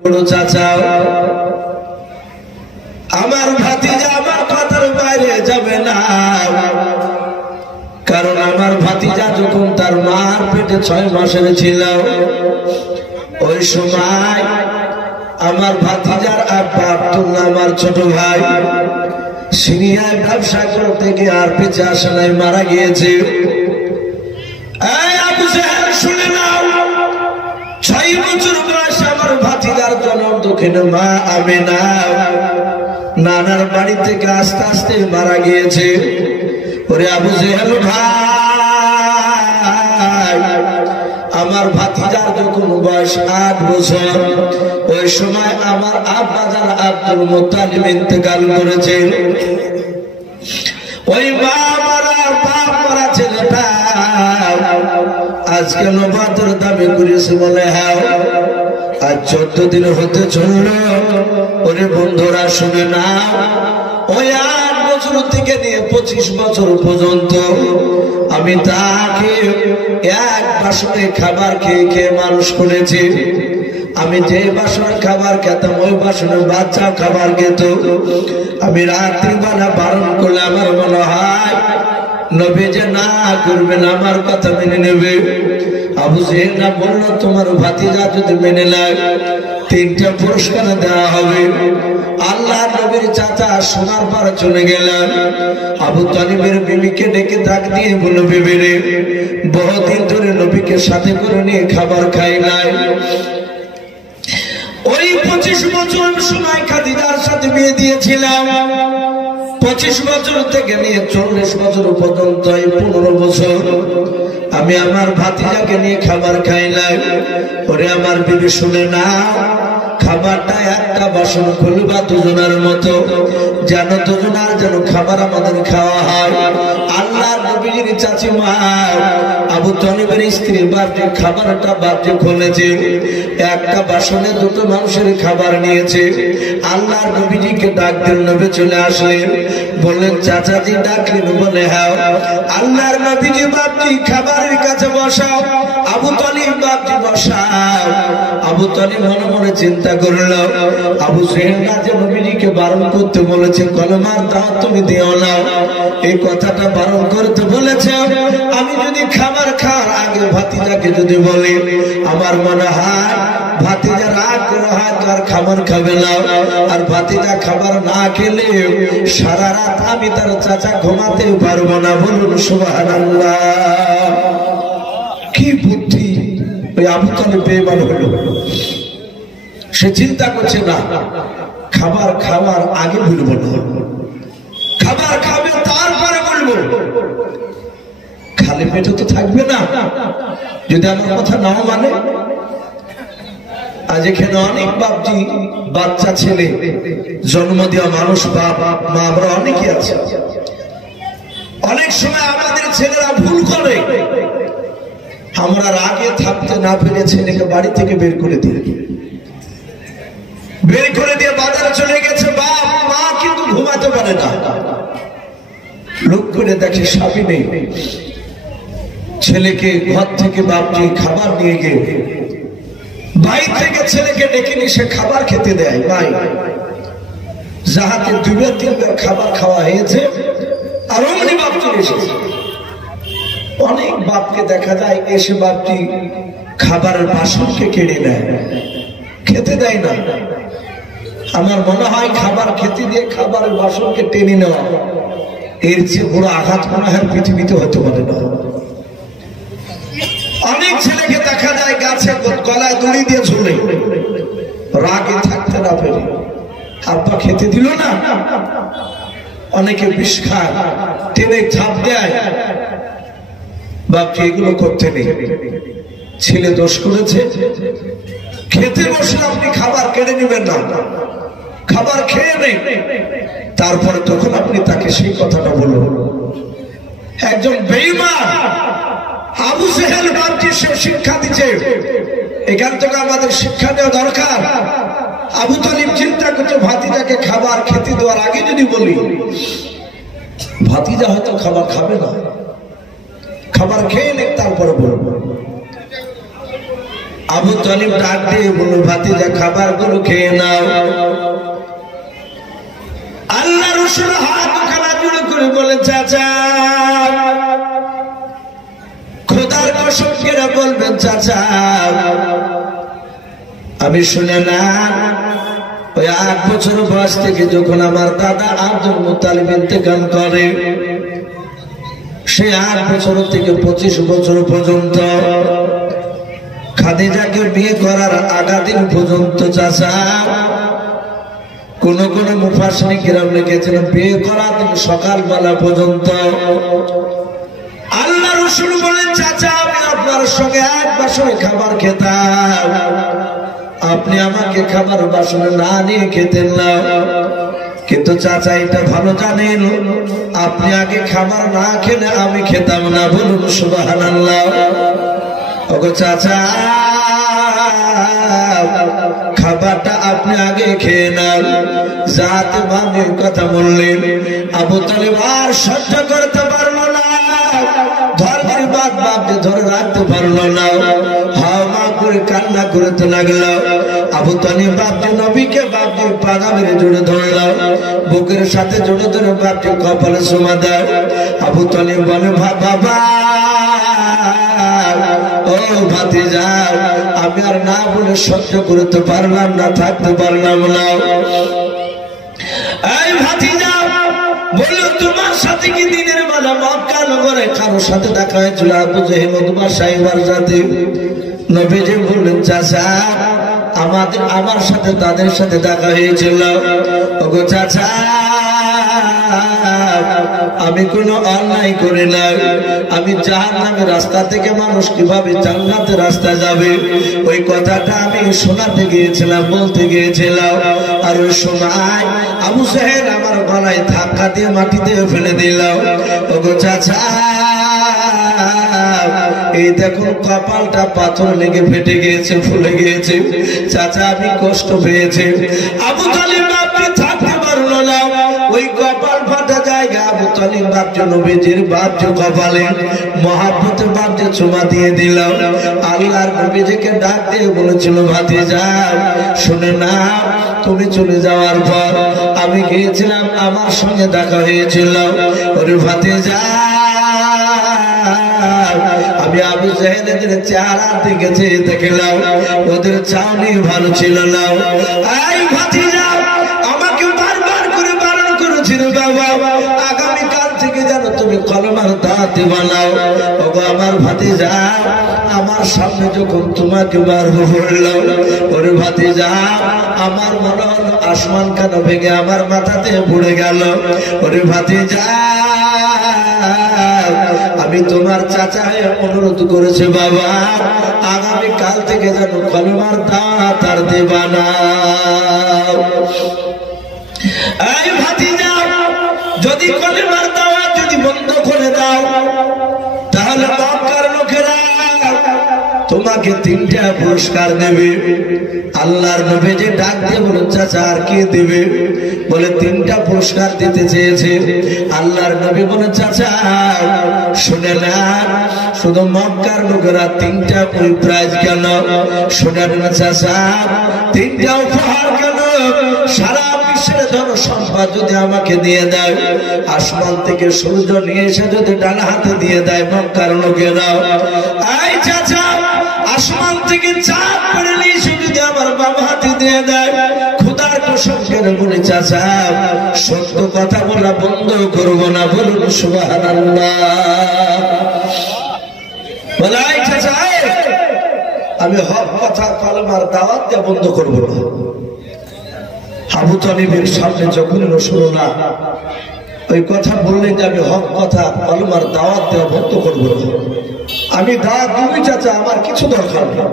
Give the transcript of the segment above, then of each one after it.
বড় চাচা আমার ভাতিজা আমার কথার বাইরে যাবে না, কারণ আমার ভাতিজা যখন তার মার পেটে 6 মাসের ছিল ওই সময় আমার ভাতিজার আব্বা আব্দুল্লাহ আমার ছোট ভাই সিরিয়ায় ব্যবসা করতে গিয়ে আর বেঁচে আসে নাই, মারা গিয়েছে। শুনে নাও, 6 বছর বয়সে আমার ভাতিজার জন্ম দক্ষিণে মা আমেনা নানার বাড়ি থেকে আস্তে আস্তে মারা গিয়েছে। ওরে আবু জেহেল ভাই, আমার ভাতিজার যখন বয়স 8 বছর ওই সময় আমার আব্বা যারা আব্দুল মুত্তালিব ইন্তেকাল করেছে। ওই মা মারা বাপ মারা ছেলেটা আজকে নবাতের দাবি করেছে বলে হ্যাঁ, আজ 14 দিন হতে চলল। ওরে বন্ধুরা শুনে না, ওই 8 বছর থেকে নিয়ে 25 বছর পর্যন্ত আমি তাকে এক বাসনে খাবার খেয়ে খেয়ে মানুষ করেছি। আমি যে বাসনে খাবার খেতাম ওই বাসনে বাচ্চা খাবার খেত। আমি রাত্রিবেলা বারণ করলে আমার মনে হয় নবী যে না করবেন আমার কথা মেনে নেবে। আবু জেহেল না বলল তোমার ভাতিজা যদি মেনে নেয় 3টা পুরস্কার দেওয়া হবে। আল্লাহ নবীর চাচা সোনার পাড়ে চলে গেলেন। আবু তালিবের বিবিকে ডেকে ডাক দিয়ে বলল, বিবি রে, বহুদিন ধরে নবীকে সাথে করে নিয়ে খাবার খাই নাই। ওই 25 বছর সময় খাদিজার সাথে বিয়ে দিয়েছিলাম। 25 বছর থেকে নিয়ে 40 বছর পর্যন্ত 15 বছর আমি আমার ভাতিজাকে নিয়ে খাবার খাই নাই। ওরে আমার বিবি শুনে না, খাবারটা একটা বাসন খুলবা দুজনের মতো, যেন দুজনার যেন খাবার আমাদের খাওয়া হয়। আল্লাহ নবীর চাচি মা আবু তালিবের স্ত্রী বাড়িতে খাবারটা বাড়িতে খুলেছে, একটা বাসনে 2টো মানুষের খাবার নিয়েছে। আল্লাহ নবীজিকে ডাক দিল, নবী চলে আসলেন, বললেন চাচাজি ডাকলেন, বলে হ্যাঁ। আল্লাহর নবীজি বাড়ি খাবারের কাছে বসাও, আবু তালিব বাড়ি বসাও। আবু তালিব মনে মনে চিন্তা করলো, আবু জেহেল না যে নবীজিকে বারণ করতে বলেছে কলমার দাওয়াত তুমি দিও না, এই কথাটা বারণ করতে বলেছে। আমি যদি খাবার খাওয়ার আগে ভাতিজাকে যদি বলি, আমার মনে হয় ভাতিজা রাগ করে হয়তো আর খাবার খাবে না। আর ভাতিজা খাবার না খেলে সারা রাত আমি তার চাচা ঘুমাতে পারবো না। বলুন সুবহানাল্লাহ। কি বুদ্ধি ওই আবু তালিব বেঈমান হলো। সে চিন্তা করছে না খাবার খাওয়ার আগে বলবো না, খাবার খাবে তারপরে বলবো। খালি পেটে তো থাকবে না যদি আমার কথা না মানে। আজ এখানে অনেক বাপজি বাচ্চা ছেলে জন্ম দেওয়া মানুষ, বাপ মা আমরা অনেকে আছে। অনেক সময় আমাদের ছেলেরা ভুল করে, আমরা আগে থাকতে না পেরে ছেলেকে বাড়ি থেকে বের করে দিয়ে বাজারে চলে গেছে। বাপ মা কিন্তু ঘুমাতে পারে না, লোক করে দেখে স্বামী নেই। ছেলেকে ঘর থেকে বাপজি খাবার নিয়ে গিয়ে ভাই থেকে ছেলেকে ডেকে নিয়ে সে খাবার খেতে দেয়। ভাই যাহাতে 2-3 বার খাবার খাওয়া হয়েছে আর অমনি বাপ চলে এসেছে। অনেক বাপকে দেখা যায় এসে বাপটি খাবারের বাসনকে কেড়ে নেয়, খেতে দেয় না। আমার মনে হয় খাবার খেতে দিয়ে খাবারের বাসনকে টেনে নেওয়া এর চেয়ে বড় আঘাত মনে হয় পৃথিবীতে হতে পারে না। অনেক ছেলেকে দেখা যায় গাছে গলায় দড়ি দিয়ে ঝুলে, রাগে থাকতে না পেরে আব্বা খেতে দিল না। অনেকে বিষ খায়, টেনে ঝাঁপ দেয়। বাপকে এগুলো করতে নেই, ছেলে দোষ করেছে। খেতে বসলে আপনি খাবার কেড়ে নেবেন না, খাবার খেয়ে নেই, তারপরে তখন আপনি তাকে সেই কথাটা বলুন। একজন বেঈমান আবু জেহেল বাপকে সে শিক্ষা দিচ্ছে, এখান থেকে আমাদের শিক্ষা নেওয়া দরকার। আবু তালিব চিন্তা করছে ভাতিজাকে খাবার খেতে দেওয়ার আগে যদি বলি, ভাতিজা হয়তো খাবার খাবে না, খাবার খেয়ে নেই তারপরে বলবো। আবু তালিব ডাক দিয়ে বলল, ভাতিজা খাবারগুলো খেয়ে নাও। আল্লাহ রাসূল হাত খানা জুড়ে করে বলে, চাচা খোদার কসম করে বলবেন চাচা, আমি শুনে না ওই 8 বছর বয়স থেকে যখন আমার দাদা আব্দুল মুত্তালিব ইন্তেকাল করে, সেই 8 বছর থেকে 25 বছর পর্যন্ত খাদিজাকে বিয়ে করার আগা দিন পর্যন্ত চাচা কোন কোন মুফাসসিরিন কিরাম লিখেছেন বিয়ে করার দিন সকালবেলা পর্যন্ত আল্লাহ রাসূল বলেন, চাচা আমি আপনার সঙ্গে 1 বাসনে খাবার খেতাম, আপনি আমাকে খাবার বাসনে না নিয়ে খেতেন না। কিন্তু চাচা এটা ভালো জানেন, আপনি আগে খাবার না খেলে আমি খেতাম না। বলুন সুবহানাল্লাহ। ওগো চাচা খাবারটা আপনি আগে খেয়ে নেন। জাত মানে কথা বললেন। আবু তালিব আর সহ্য করতে পারলো না, ধর্মের বাদ বাপকে ধরে রাখতে পারলো না, হাওয়া করে কান্না করতে লাগলো। আবু তালিব বাপকে নবীকে বাপকে পাগা মেরে জড়ে ধরলো, বুকের সাথে জড়ে ধরে বাপকে কপালে চুমা দেয়। আবু তালিব বলে, বাবা ও ভাতিজা, আমি আর না বলে সহ্য করতে পারলাম না, থাকতে পারলাম না। এই ভাতিজা বলল, তোমার সাথে কি দিনের বেলা মক্কা নগরে কারোর সাথে দেখা হয়েছিল? আবু জেহেল তোমার সাহেবার সাথে? নবীজি বললেন, চাচা আমার সাথে তাদের সাথে দেখা হয়েছিল। ওগো চাচা আমি কোনো অন্যায় করি নাই, আমি জাহান্নামের রাস্তা থেকে মানুষ কিভাবে জান্নাতের রাস্তা যাবে ওই কথাটা আমি শোনাতে গিয়েছিলাম, বলতে গিয়েছিলাম। আর ওই সময় আবু জেহেল আমার গলায় ধাক্কা দিয়ে মাটিতে ফেলে দিল। ওগো চাচা এই দেখুন কপালটা পাথর লেগে ফেটে গিয়েছে, ফুলে গিয়েছে। চাচা আমি কষ্ট পেয়েছি। আবু তালিব আপনি থাকতে পারলো না, ওই কপাল ফাটা জায়গা আবু তালিব বাপকে নবীজির বাপকে কপালে মহাব্বতে বাপকে চুমা দিয়ে দিল। আল্লাহর নবীজিকে ডাক দিয়ে বলেছিল, ভাতিজা শুনে না, তুমি চলে যাওয়ার পর আমি গিয়েছিলাম, আমার সঙ্গে দেখা হয়েছিল। ওরে ভাতিজা আমি আবু জেহেলের চেহারা দিকে চেয়ে দেখলাম, ওদের চাউনি ভালো ছিল না। এই ভাতিজা আমাকে বারবার করে বারণ করেছিল, বাবা আগামীকাল থেকে যেন তুমি কলমার দাওয়াত বানাও। ওগো আমার ভাতিজা, আমার সামনে যখন তোমাকে বার হল, ওরে ভাতিজা আমার মনে হলো আসমান কেন ভেঙে আমার মাথাতে পড়ে গেল। ওরে ভাতিজা আমি তোমার চাচা অনুরোধ করেছে, বাবা আগামীকাল থেকে যেন কলমার দাওয়াত আর দেবা না। এই ভাতিজা যদি কলমার দাওয়াত যদি বন্ধ করে দাও, তাহলে মক্কার লোকেরা তোমাকে 3টা পুরস্কার দেবে। আল্লাহর নবী যে ডাক দিয়ে বলেন, চাচা আর কি দেবে? বলে 3টা পুরস্কার দিতে চেয়েছে। আল্লাহর নবী বলে, চাচা শুনে না, শুধু মক্কার লোকেরা 3টা প্রাইজ কেন? শুনেন না চাচা, 3টা উপহার কেন? সারা বিশ্বের ধন সম্পদ যদি আমাকে দিয়ে দেয়, আসমান থেকে সূর্য নিয়ে এসে যদি ডানা হাতে দিয়ে দেয় মক্কার লোকেরা, এই চাচা আসমান থেকে চাঁদ পড়ে নিয়ে এসে যদি আমার বাবা হাতে দিয়ে দেয়, খোদার কসম করে বলি চাচা সত্য কথা বলা বন্ধ করবো না। বলুন সুবহানাল্লাহ। বলে এই চাচা আমি হক কথা কলমার দাওয়াত দিয়ে বন্ধ করবো না। আবু তালিবের সামনে যখন রাসূলুল্লাহ ওই কথা বললেন যে আমি হক কথা কলমার দাওয়াত দেওয়া বন্ধ করবো না, আমি দাওয়াত দিবি চাচা, আমার কিছু দরকার নেই।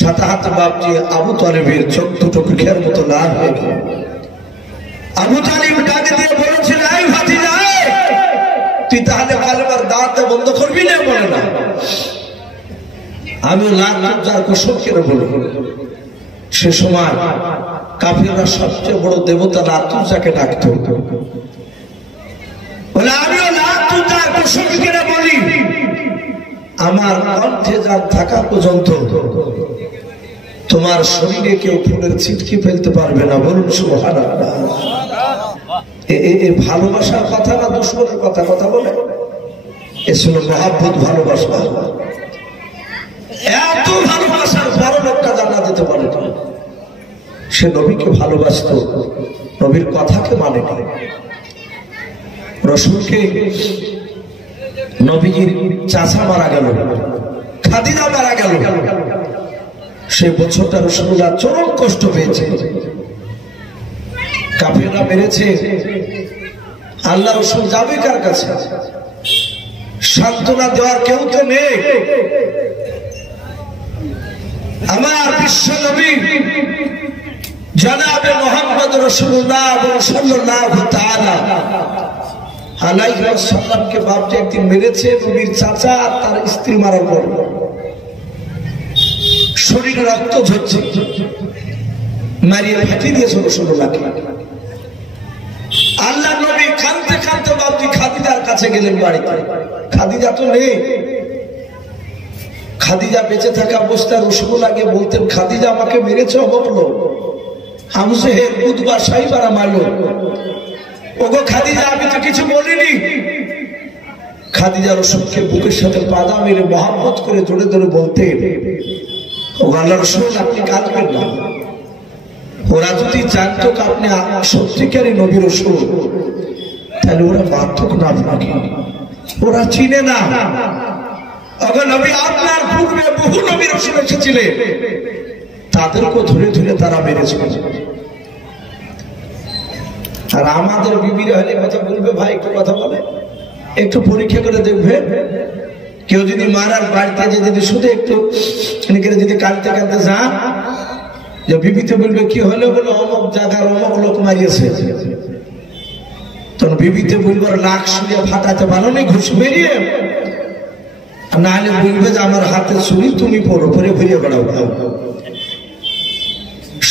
সাথে হাত বাপজি আবু তালিবের চোখ দুটো খেয়ার মতো লাল হয়ে গেল। আবু তালিব ডাকে দিয়ে বলেছিল, এই ভাতিজা তুই তাহলে কলমার দাওয়াত দেওয়া বন্ধ করবি না? বলে না, আমি লাখ যার কসম করে বলবো। সে সময় কাফিররা সবচেয়ে বড় দেবতা লাতুজাকে ডাকত। বলে আমিও লাতুজার কসম করে বলি, আমার কণ্ঠে যার থাকা পর্যন্ত তোমার শরীরে কেউ ফুলের ছিটকে ফেলতে পারবে না। বলুন সুবহানাল্লাহ। ভালোবাসার কথা না দুশ্মনের কথা কথা বলে? এ ছিল মহাব্বত, ভালোবাসা। এত ভালোবাসার বড় লোকটা জান্নাত যেতে পারে না। সে নবীকে ভালোবাসত, নবীর কথাকে মানে না। রাসূলকে নবীজির চাচা মারা গেল, খাদিজা মারা গেল। সেই বছরটা রাসূলুল্লাহ চরম কষ্ট পেয়েছে। কাফেররা মেরেছে। আল্লাহ রাসূল যাবে কার কাছে? সান্ত্বনা দেওয়ার কেউ তো নেই। আমার বিশ্ব নবী জনাবে মুহাম্মদ রাসূলুল্লাহ সাল্লাল্লাহু তাআলা আলাইহি ওয়াসাল্লামকে বাপজি একদিন মেরেছে। নবীর চাচা তার স্ত্রী মারার পর শরীরে রক্ত ঝরছে, মারিয়ে ফাটিয়ে দিয়েছে রাসূলুল্লাহকে। আল্লাহ নবী কাঁদতে কাঁদতে বাপজি খাদিজার কাছে গেলেন বাড়িতে। খাদিজা তো নেই। খাদিজা বেঁচে থাকা অবস্থায় রাসূলুল্লাহকে বলতেন, খাদিজা আমাকে মেরেছে বললো, হামজেহের বুধবার সাইবারা মারলো। ওগো খাদিজা, আমি তো কিছু বলিনি। খাদিজা রাসূলকে বুকের সাথে পাদা মেরে মহব্বত করে জোরে জোরে বলতেন, ও আল্লাহর রাসূল আপনি কাঁদবেন না। ওরা যদি জানতো আপনি সত্যিকারী নবী রাসূল, তাহলে ওরা মারত না আপনাকে। ওরা চিনে না। ওগো নবী, আপনার পূর্বে বহু নবী রাসূল এসেছিলেন, তাদেরকে ধরে ধরে তারা মেরেছে। আর আমাদের বিবিরা হলে কথা বলবে, ভাই একটু কথা বলে, একটু পরীক্ষা করে দেখবে। কেউ যদি মারার বাড়িতে যে যদি শুধু একটু যদি কাঁদতে কাঁদতে যান, যে বিবিতে বলবে কি হলো, বলে অমুক জায়গার অমুক লোক মারিয়েছে। তখন বিবিতে বলবার লাখ শুয়ে ফাটাতে ভালো নেই, ঘুষ বেরিয়ে। না হলে বলবে যে আমার হাতে ছুরি, তুমি পড়ো, পরে ঘুরিয়ে বেড়াও।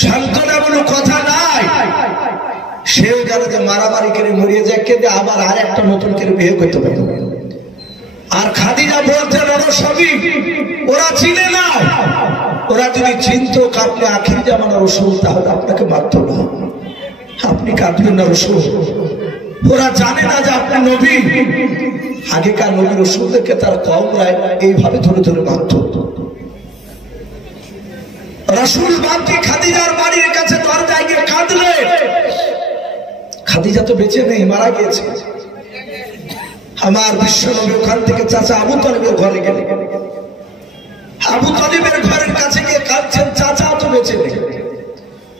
সান্ত্বনা কোনো কথা নাই। সেও জানে যে মারামারি করে মরিয়ে যায়, কেঁদে আবার আর একটা নতুন করে বিয়ে করতে পারবে। আর খাদিজা বলতেন, ওরা সবই ওরা চিনে না। ওরা যদি চিনত আপনি আখির জামানার রাসূল, তাহলে আপনাকে মারত না। আপনি কাঁদবেন না রাসূল। ওরা জানে না যে আপনি নবী। আগেকার নবী রাসূলদেরকে তার কওমরা এইভাবে ধরে ধরে মারত। রাসূল বাপজি খাদিজার বাড়ির কাছে দরজায় গিয়ে কাঁদলেন। খাদিজা তো বেঁচে নেই, মারা গিয়েছে। আমার বিশ্ব নবী ওখান থেকে চাচা আবু তালিবের ঘরে গেলেন। আবু তালিবের ঘরের কাছে গিয়ে কাঁদছেন, চাচা তো বেঁচে নেই।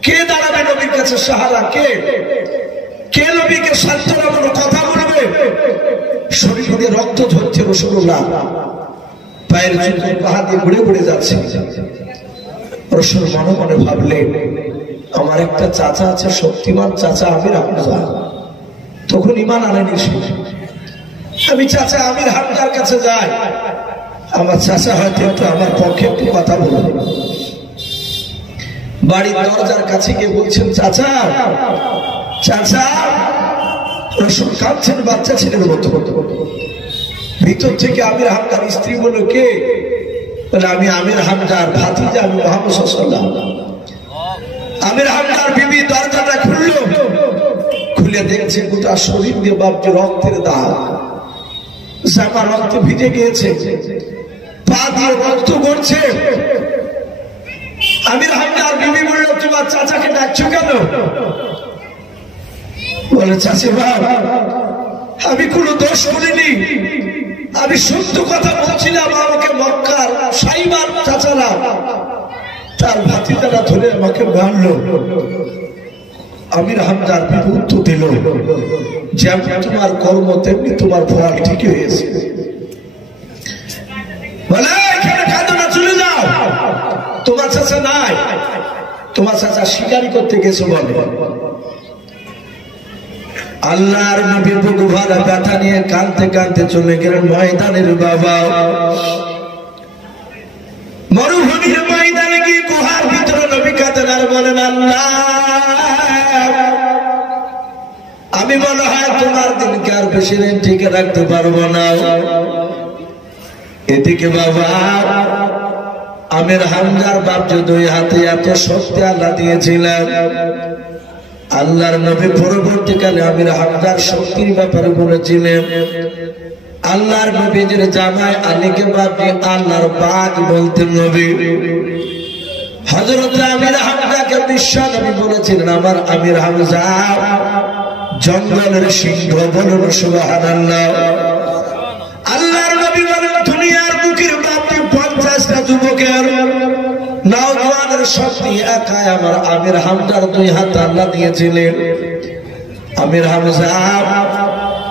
কে দাঁড়াবে নবীর কাছে সাহারা? কে নবীকে সান্ত্বনামূলক কথা বলবে? শরীর দিয়ে রক্ত ঝরছে রাসূলুল্লাহ, পায়ের জুতো পা দিয়ে ঘুরে ঘুরে যাচ্ছে। রাসূল মনে মনে ভাবলেন, আমার একটা চাচা আছে, শক্তিমান চাচা আমির হামজা। তখন ঈমান আনেনি সে। আমি চাচা আমির হামজার কাছে যাই, আমার চাচা হয়তো একটু আমার পক্ষে একটু কথা বলবে। বাড়ির দরজার কাছে গিয়ে বলছেন, চাচা চাচা। রাসূল কাঁদছেন বাচ্চা ছেলের মতো। ভিতর থেকে আমির হামজার স্ত্রী বলল, কে? বলে, আমি আমির হামজার ভাতিজা, আমি মুহাম্মদ সাল্লাল্লাহু আলাইহি ওয়াসাল্লাম। আমির হামজার বিবি দরজাটা খুললো। খুলে দেখছে গোটা শরীর দিয়ে বাপজি রক্তের দাগ, জামা রক্তে ভিজে গিয়েছে, পা দিয়ে রক্ত পড়ছে। আমির হামজার বিবি বলল, তোমার চাচাকে ডাকছো কেন? বলে, চাচি বাবা, আমি কোনো দোষ করিনি, আমি সত্য কথা বলছিলাম। আমাকে মক্কার সাইবার চাচারা, তার ভাতিজারা ধরে আমাকে মারলো। আমির হামজার বিবি উত্তর দিল, যেমন তোমার কর্ম তেমনি তোমার ফল ঠিকই হয়েছে। বলে, এখানে কাঁদো না, চলে যাও। তোমার চাচা নাই, তোমার চাচা শিকারি করতে গেছে বলে। আল্লাহর নবী বুক ভরা ব্যথা নিয়ে কাঁদতে কাঁদতে চলে গেলেন ময়দানের বাবা। মরুভূমির ময়দানে গিয়ে গুহার ভিতরে নবী কাঁদেন আর বলেন, আল্লাহ, আমি মনে হয় তোমার দিনকে আর বেশি দিন ঠিক রাখতে পারবো না। এদিকে বাবা আমির হামজার বাপ যে দুই হাতে এত শক্তি আল্লাহ দিয়েছিলেন, আল্লাহর নবী পরবর্তীকালে আমির হামজার শক্তির ব্যাপারে বলেছিলেন। আল্লাহর নবীর জামাই আলীকে বাপ আল্লাহর বাগ বলতেন নবী। হযরত আমির হামজাকে বিশ্ব নবী বলেছিলেন, আমার আমির হামজা জঙ্গলের সিংহ, বলুন সুবহানাল্লাহ। আল্লাহর নবী বলেন, দুনিয়ার বুকের বাপটি 50টা যুবকের নওজওয়ানের শক্তি একাই আমার আমির হামজার দুই হাত আল্লাহ দিয়েছিলেন। আমির হামজা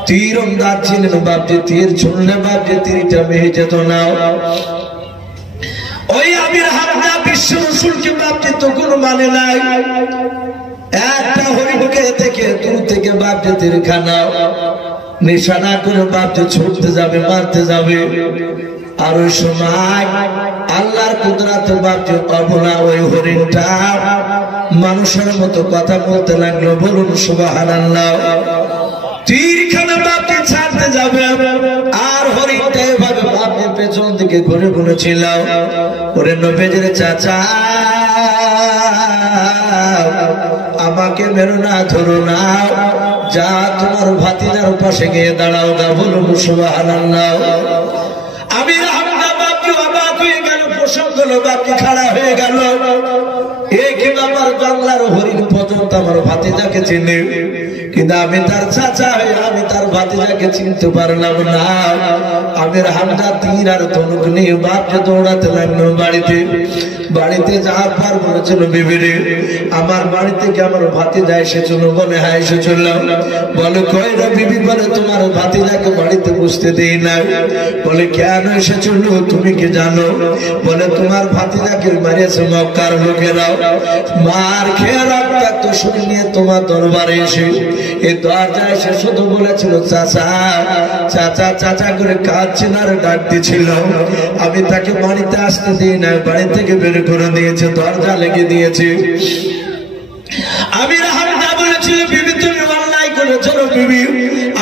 তীরন্দাজ ছিলেন বাপজি, তীর ছুড়লে বাপজি তীরটা মেহে যেত না। ওই আমির হামজা বিশ্ব রাসূলকে বাপজি তখন মানে নাই। একটা হরিণকে দেখে দূর থেকে বাপজি তীর খানা নিশানা করে বাপজি ছুটতে যাবে, মারতে যাবে। আর ওই সময় আল্লাহর কুদরতে বাপজি অবলা ওই হরিণটা মানুষের মতো কথা বলতে লাগলো, বলুন সুবহানাল্লাহ। তীরখানা বাপজি ছাড়তে যাবে আর হরিণটা এভাবে বাপজি পেছন দিকে ঘুরে ঘুরেছিল। ওরে নবীজির চাচা আমাকে মেরো না, ধরো না, যা তোমার ভাতিজার পাশে গিয়ে দাঁড়াও গা, বলুন সুবহানাল্লাহ। আমির হামজা বাপজি অবাক হয়ে গেল, প্রসঙ্গ হলো বাপজি খাড়া হয়ে গেল। কি ব্যাপার, বাংলার হরিণ পর্যন্ত আমার ভাতিজাকে চিনে, কিন্তু আমি তার চাচা হয়ে আমি তার ভাতিজাকে চিনতে পারলাম না। আমির হামজা তীর আর ধনুক নিয়ে বাপকে দৌড়াতে লাগলো বাড়িতে। বাড়িতে যাওয়ার পর বলেছিল, বিবিরে আমার বাড়ি থেকে আমার ভাতিজা এসেছিল। বলে হ্যাঁ এসেছিল। বলে কই রে বিবি? বলে তোমার ভাতিজাকে বাড়িতে বসতে দেই না। বলে কেন এসেছিল তুমি কি জানো? বলে তোমার ভাতিজাকে মারিয়েছে মক্কার লোকেরা, মার খেয়ে রক্তাক্ত শরীর নিয়ে তোমার দরবারে এসে এই দরজায় এসে শুধু বলেছিল চাচা চাচা চাচা করে কাঁদছিল আর ডাক দিয়েছিল। আমি তাকে বাড়িতে আসতে দিই না, বাড়ি থেকে বের করে দিয়েছে, দরজা লেগে দিয়েছে। আমির হামজা বলেছিল, বিবি তুমি অন্যায় করেছো বিবি,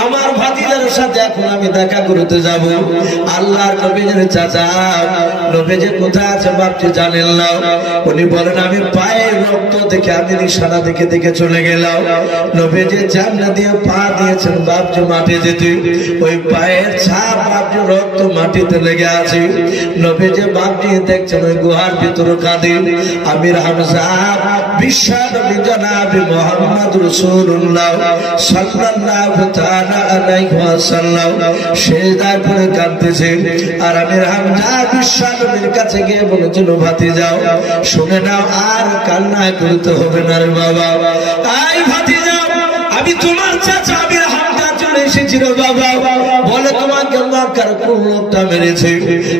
আমার ভাতিজার সাথে এখন আমি দেখা করতে যাব। আল্লাহর নবীর চাচা নবীজি কোথায় আছে বাপজি জানেন না। উনি বলেন আমি পায়ের রক্ত দেখে আমি নিশানা দেখে দেখে চলে গেলাম। নবীজি জান্নাত দিয়ে পা দিয়েছেন বাপজি মাটি যেতে, ওই পায়ের ছাপ বাপজি রক্ত মাটিতে লেগে আছে। নবীজি বাপজি দেখছেন ওই গুহার ভিতরে কাঁদে। আমির হামজা বিশ্ব নবী জনাবে মুহাম্মদ রাসূলুল্লাহ সাল্লাল্লাহু তাআলা আলাইহি ওয়াসাল্লাম সিজদায় পড়ে কাঁদতেছে। আর আমির হামজা বিশ্ব নবীর কাছে গিয়ে বলেছিল, ভাতিজা শুনে নাও, আর কান্না করতে হবে না রে বাবা। আই ভাতিজা আমি তোমার চাচা আমির হামজা চলে এসেছিল বাবা। বলে তোমাকে মক্কার কোন লোকটা মেরেছে,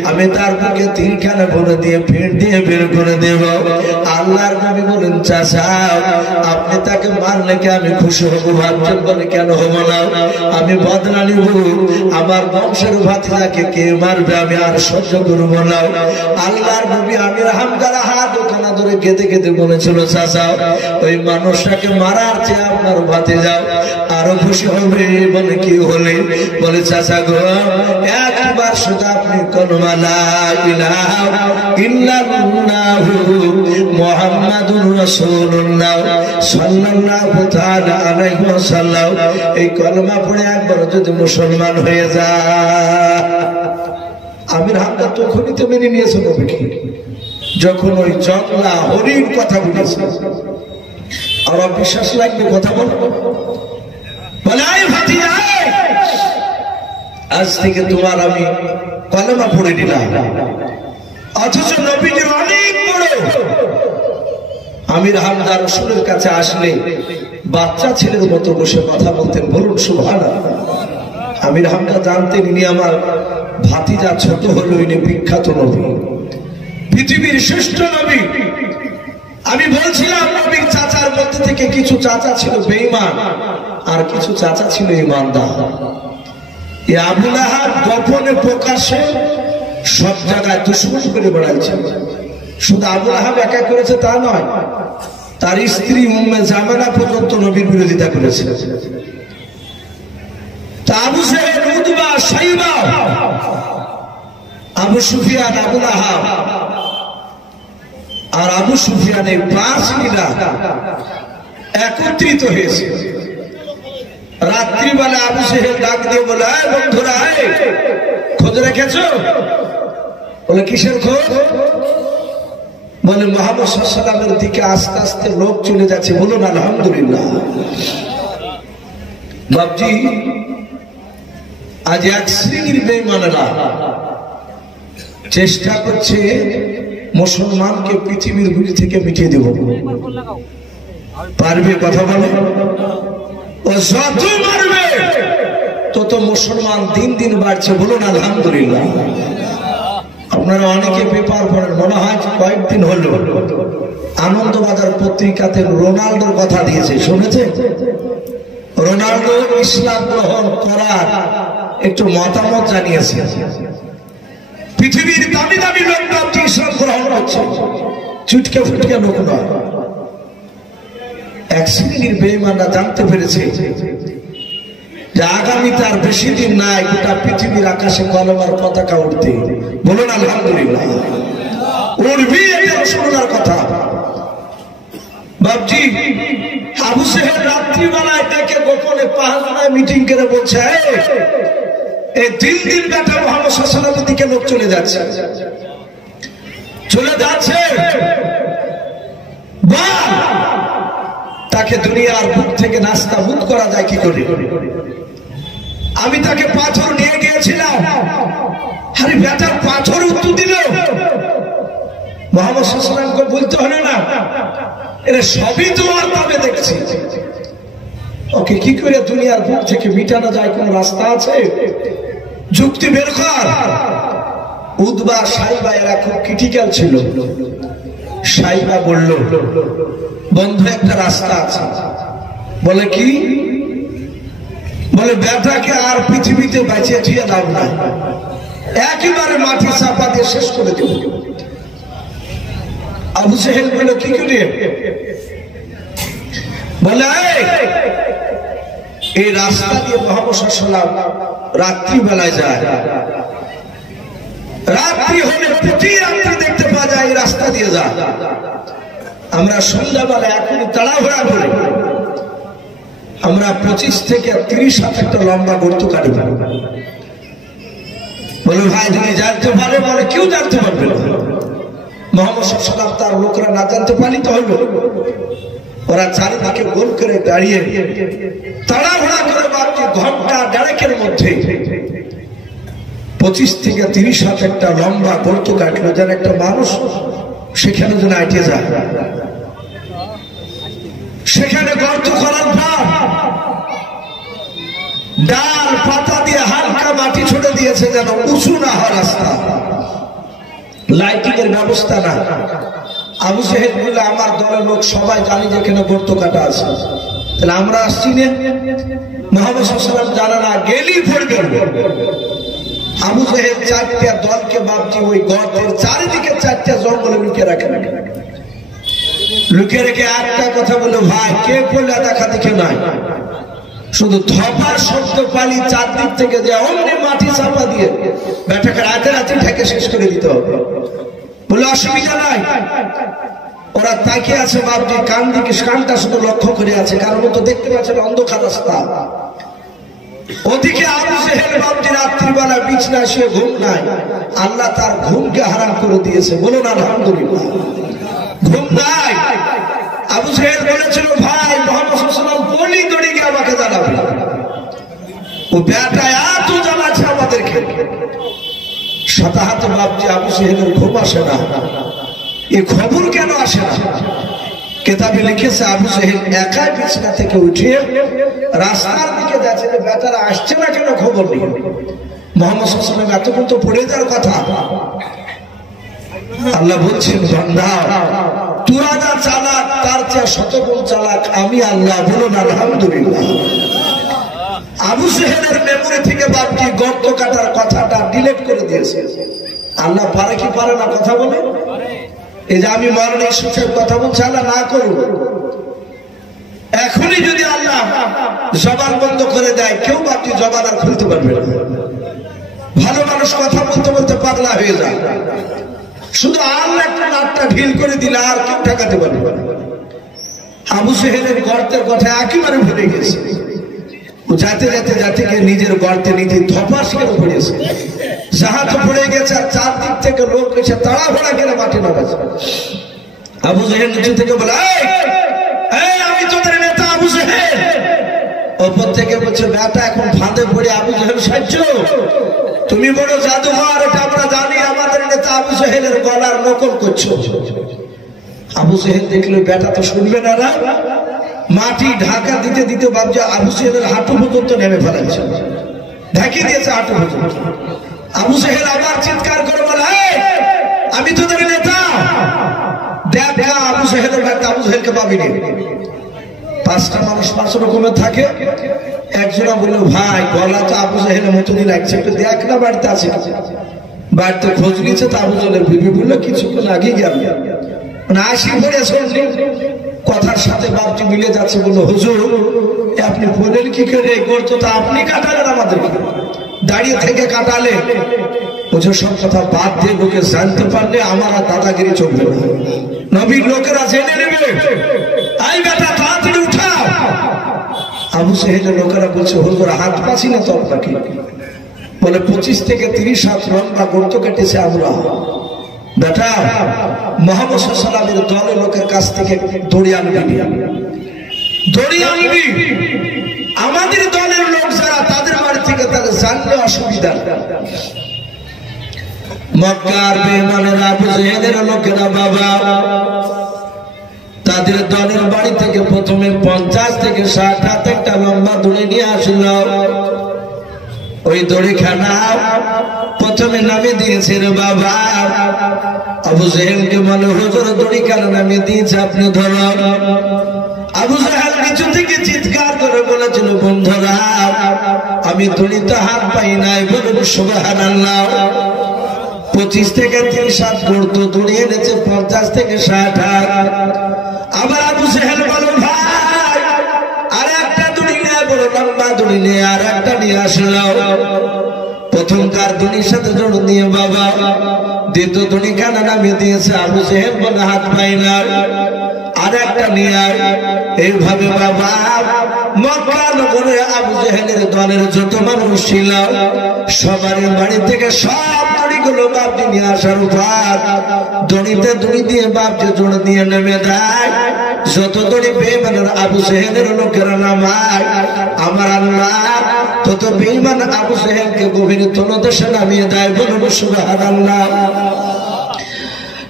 আমি তার বুকে তীরখানা ভরে দিয়ে ফের দিয়ে বের করে দেব। আল্লাহর নবী বলেন, চাচা আপনি তাকে মারলে কি আমি খুশি হবো ভাবছেন? বলে কেন হবো না, আমি বদলা নিব। আমার বংশের ভাতিজাকে কে মারবে আমি আর সহ্য করবো না। আল্লাহর নবী আমির হামজার হাত ওখানে ধরে কেঁদে কেঁদে বলেছিল, চাচা ওই মানুষটাকে মারার চেয়ে আপনার ভাতিজা আরো খুশি হবে। বলে কি হলে? বলে চাচা গো একবার শুধু আপনি কলমা লা ইলাহা ইল্লাল্লাহু মুহাম্মাদুর রাসূলুল্লাহ সাল্লাল্লাহু তাআলা আলাইহি ওয়াসাল্লাম এই কলমা পড়ে একবার যদি মুসলমান হয়ে যায়। আমির হামজা তখনই তো মেনে নিয়েছে নবীকে, যখন ওই জংলা হরিণ কথা বলেছে। আর বিশ্বাস লাগবে কথা বল। বলে আই ভাতিজা আজ থেকে তোমার আমি কলেমা পড়ে দিলাম। অথচ নবীজির অনেক বড়। আমির হামজা রাসূলের কাছে আসলে বাচ্চা ছেলের মতো বসে কথা বলতেন, বলুন সুবহানাল্লাহ। আমির হামজা জানতেন ইনি আমার ভাতিজা, ছোট হলো ইনি বিখ্যাত নবী, পৃথিবীর শ্রেষ্ঠ নবী। আমি বলছিলাম নবীর চাচার মধ্যে থেকে কিছু চাচা ছিল বেঈমান আর কিছু চাচা ছিল ঈমানদার। এই আবু লাহাব গোপনে প্রকাশ্যে সব জায়গায় দুশমন করে বেড়াইছে। শুধু আবু লাহাব একা করেছে তা নয়, তার স্ত্রী উম্মে জামানা পর্যন্ত নবীর বিরোধিতা করেছে। তা আবু জেহেল, উতবা, শাইবা, আবু আবু সুফিয়ান, আবু লাহাব আর আবু সুফিয়ানের 5 লীলা একত্রিত হয়েছে। রাত্রিবেলা আবু জেহেল ডাক দিয়ে বলে, বন্ধুরা খোঁজ রেখেছো? বলে কিসের খোঁজ? বলে মুহাম্মদ সাল্লাল্লাহু আলাইহি ওয়াসাল্লামের দিকে আস্তে আস্তে লোক চলে যাচ্ছে, বলুন আলহামদুলিল্লাহ। বাপজি, আজ এক শ্রেণীর বেঈমানেরা চেষ্টা করছে মুসলমানকে পৃথিবীর বুক থেকে মিটিয়ে দেব। পারবে? কথা বলে। ও যত মারবে তত মুসলমান দিন দিন বাড়ছে, বলুন আলহামদুলিল্লাহ। আপনারা অনেকে পেপার পড়েন, মনে হয় কয়েকদিন হলো আনন্দবাজার পত্রিকাতে রোনাল্ডোর কথা দিয়েছে, শুনেছে? রোনাল্ডো ইসলাম গ্রহণ করার একটু মতামত জানিয়েছে। পৃথিবীর দামি দামি লোকরা ইসলাম গ্রহণ করছে, চুটকে ফুটকে লোক নয়। এক শ্রেণীর বেঈমানরা জানতে পেরেছে যে আগামী তার বেশি দিন নাই গোটা পৃথিবীর আকাশে কলমার পতাকা উঠতে, বলুন আলহামদুলিল্লাহ। উঠবি, এটা রাসূলুল্লাহর কথা। বাপজি, আবু জেহেল রাত্রিবেলায় ডেকে গোপনে পাহাড়ায় মিটিং করে বলছে, এই দিন দিন বেটা মুহাম্মদ সাল্লাল্লাহু আলাইহি ওয়াসাল্লামের দিকে লোক চলে যাচ্ছে, চলে যাচ্ছে। তাকে দুনিয়ার বুক থেকে নাস্তা মুক্ত করা যায় কি করে? আমি তাকে পাথর নিয়ে গিয়েছিলাম, আরে বেটার পাথর উত্তর দিল। মুহাম্মদ সাল্লাল্লাহু আলাইহি ওয়াসাল্লামকে বলতে হলো না, এরা সবই তো আর পাবে দেখছি। ওকে কি করে দুনিয়ার বুক থেকে মিটানো যায়, কোন রাস্তা আছে? যুক্তি বের কর। উদবা, সাইবা এরা খুব ক্রিটিক্যাল ছিল। সাইবা বলল, বন্ধু একটা রাস্তা আছে। বলে কি? বলে বেটাকে আর পৃথিবীতে বাঁচিয়ে দিয়ে দাও না, একেবারে মাটি চাপা দিয়ে শেষ করে দেব। আবু জেহেল বলে কি করে? বলে এই রাস্তা দিয়ে মুহাম্মদ সাল্লাল্লাহু আলাইহি ওয়াসাল্লাম রাত্রিবেলায় যায়, রাত্রি হলে প্রতি রাত্রি দেখতে পাওয়া যায় এই রাস্তা দিয়ে যায়। আমরা সন্ধ্যাবেলা এখনই তাড়াহুড়া করি, আমরা 25 থেকে 30 হাত একটা লম্বা গর্ত কাটব। বলে ভাই যদি জানতে পারে, বলে কেউ জানতে পারবে না। মুহাম্মদ সাল্লাল্লাহু আলাইহি ওয়াসাল্লাম তার লোকরা না জানতে পারলে তো হলো। ওরা চারিদিকে গোল করে দাঁড়িয়ে তাড়াহুড়া করে বাকি ঘন্টা দেড়েকের মধ্যে 25 থেকে 30 হাত একটা লম্বা গর্ত কাটলো, যেন একটা মানুষ সেখানে যেন আটকে যায়। সেখানে গর্ত করার পর ডাল পাতা দিয়ে হালকা মাটি ছুড়ে দিয়েছে, যেন উঁচু না হয় রাস্তা। লাইটিং এর ব্যবস্থা না। আবু জেহেল বলে, আমার দলের লোক সবাই জানি যে এখানে গর্ত কাটা আছে, তাহলে আমরা আসছি না। মুহাম্মদ সাল্লাল্লাহু আলাইহি ওয়াসাল্লাম জানা না, গেলেই পড়বে। আবু জেহেল 4টা দলকে বাপজি ওই গর্তের চারিদিকে 4টা জঙ্গলে লুকিয়ে রাখে। লুকিয়ে রেখে একটা কথা বলে, ভাই কে পড়লে দেখা দেখে নাই, শুধু ধপার শব্দ পালি চারদিক থেকে যে অমনি মাটি চাপা দিয়ে বেটাকে রাতে রাতে ঠেকে শেষ করে দিতে হবে। বলে অসুবিধা নাই। ওরা তাকিয়ে আছে বাপজি, কান দিকে কানটা শুধু লক্ষ্য করে আছে, কারণ তো দেখতে পাচ্ছেন অন্ধকার রাস্তা। ওদিকে আবু জেহেল বাপজি রাত্রিবেলা বিছানায় শুয়ে ঘুম নাই, আল্লাহ তার ঘুমকে হারাম করে দিয়েছে, বলুন আলহামদুলিল্লাহ। ঘুম নাই। আবু জেহেল বলেছিল, ভাই মুহাম্মদ সাল্লাল্লাহু আলাইহি ওয়াসাল্লাম বলি দড়ি গিয়ে আমাকে জানাবে। ও বেটা এত জ্বালাচ্ছে আমাদেরকে। সাতাহাতে বাপজি আবু জেহেলের ঘুম আসে না। এই খবর কেন আসে না? কেতাবে লিখেছে আবু জেহেল একাই বিছানা থেকে উঠে রাস্তার দিকে যাচ্ছে, যে বেটারা আসছে না কেন খবর নেই। মুহাম্মদ সাল্লাল্লাহু আলাইহি ওয়াসাল্লাম এতক্ষণ তো পড়ে যাওয়ার কথা। আল্লাহ বলছেন, বান্দা তোরা যা চালাক তার চেয়ে শতগুণ চালাক আমি আল্লাহ, বলুন আলহামদুলিল্লাহ। আবু জেহেলের মেমোরি থেকে বাপজি গর্ত কাটার কথাটা ডিলিট করে দিয়েছে। আল্লাহ পারে কি পারে না কথা বলে? এই যে আমি মরণের সুখের কথা বলছি, আল্লাহ না করুন। এখনই যদি আল্লাহ জবান বন্ধ করে দেয়, কেউ বাপজি জবান আর খুলতে পারবে না। ভালো মানুষ কথা বলতে বলতে পাগলা হয়ে যায়, শুধু আল্লাহ একটু নাকটা ঢিল করে দিলে আর কেউ ঠেকাতে পারবে না। আবু সেহেলের গর্তের কথা একেবারে ভুলে গেছে, যাতে যাতে যাতে নিজের গর্তে নিজে ধপাস করে পড়েছে, জাহাজ পড়ে গেছে আর চারদিক থেকে লোক এসে তাড়াহুড়া করে মাটি নামাচ্ছে। আবু জেহেল নিচে থেকে বলে, আমি তোদের নেতা আবু জেহেল। ওপর থেকে বলছে, বেটা এখন ফাঁদে পড়ে আবু জেহেল সাহায্য, তুমি বড় জাদুঘর, এটা আমরা জানি, আমাদের নেতা আবু জেহেলের গলার নকল করছো। আবু জেহেল দেখলো বেটা তো শুনবে না, মাটি ঢাকা দিতে দিতে ভাবছে আবু জেহেলের হাঁটু পর্যন্ত নেমে ফেলাচ্ছে, ঢাকিয়ে দিয়েছে হাঁটু পর্যন্ত। আবু জেহেল আবার চিৎকার করে বলে, আমি তোদের নেতা। দেখা আবু জেহেলের ব্যাটা আবু জেহেলকে পাবিনি। পাঁচটা মানুষ পাঁচ রকমের থাকে, একজনা বললো, ভাই গলা তো আবু জেহেলের মতনই লাগছে, একটু দেখ না বাড়িতে আছে। বাড়িতে খোঁজ নিয়েছে তো আবু জেহেলের বিবি বললো কিছুক্ষণ আগে গেল, মানে আসি পড়ে শুনলি কথার সাথে বাপটি মিলে যাচ্ছে। বললো, হুজুর আপনি বলেন কি করে, গর্ত তো আপনি কাটালেন, আমাদেরকে দাঁড়িয়ে থেকে কাটালে। বুঝো সব কথা বাদ দিয়ে লোকে জানতে পারলে আমার আর দাদাগিরি চলবে না, নবীর লোকেরা জেনে নেবে। আই বেটা তাড়াতাড়ি উঠাও। আবু সেহেলের লোকেরা বলছে, হুজুর হাত পাচ্ছি না তো আপনাকে। বলে 25 থেকে 30 হাত লম্বা গর্ত কেটেছে আমরা। বেটা মুহাম্মদ সাল্লাল্লাহু আলাইহি ওয়াসাল্লামের দলের লোকের কাছ থেকে দড়ি আনবি, দড়ি আনবি। আমাদের দলের লোক যারা তাদের বাড়ি থেকে তাদের জানলে অসুবিধা। মক্কার বেঈমানের আবু জেহেলের লোকেরা বাবা তাদের দলের বাড়ি থেকে প্রথমে 50 থেকে 60 হাত একটা লম্বা দড়ি নিয়ে আসলো। ওই দড়িখানা প্রথমে নামে দিয়েছে রে বাবা। আবু জেহেলকে বলে, হুজুর দড়িখানা নামে দিয়েছে, আপনি ধরো। আবু জেহেল নিচু থেকে চিৎকার করে বলেছিল, বন্ধুরা আমি দড়িতে হাত পাই নাই, বলুন সুবহানাল্লাহ। 25 থেকে 30 হাত গর্ত দড়ি এনেছে, 50 থেকে 60 হাত। আবার আবু জেহেল বলো, ভাই আর একটা দড়ি নিয়ে, বড় লম্বা দড়ি নিয়ে আর একটা নিয়ে আসলো। প্রথমকার দড়ির সাথে জোড় দিয়ে বাবা দ্বিতীয় দড়ি কানা নামিয়ে দিয়েছে। আবু জেহেল বলে হাত পাই না, আর একটা নিয়ে। এইভাবে বাবা মক্কা নগরে আবু জেহেলের দলের যত মানুষ ছিল সবার বাড়ি থেকে সব দড়িগুলো বাপজি নিয়ে আসার উপর দড়িতে দড়ি দিয়ে বাপজি জোড় দিয়ে নেমে দেয়। যত দড়ি বেঈমানের আবু জেহেলের লোকেরা নামায়, আমার আল্লাহ তত বেঈমান আবু জেহেলকে গভীর তলদেশে নামিয়ে দেয়। বলুন সুবহানাল্লাহ।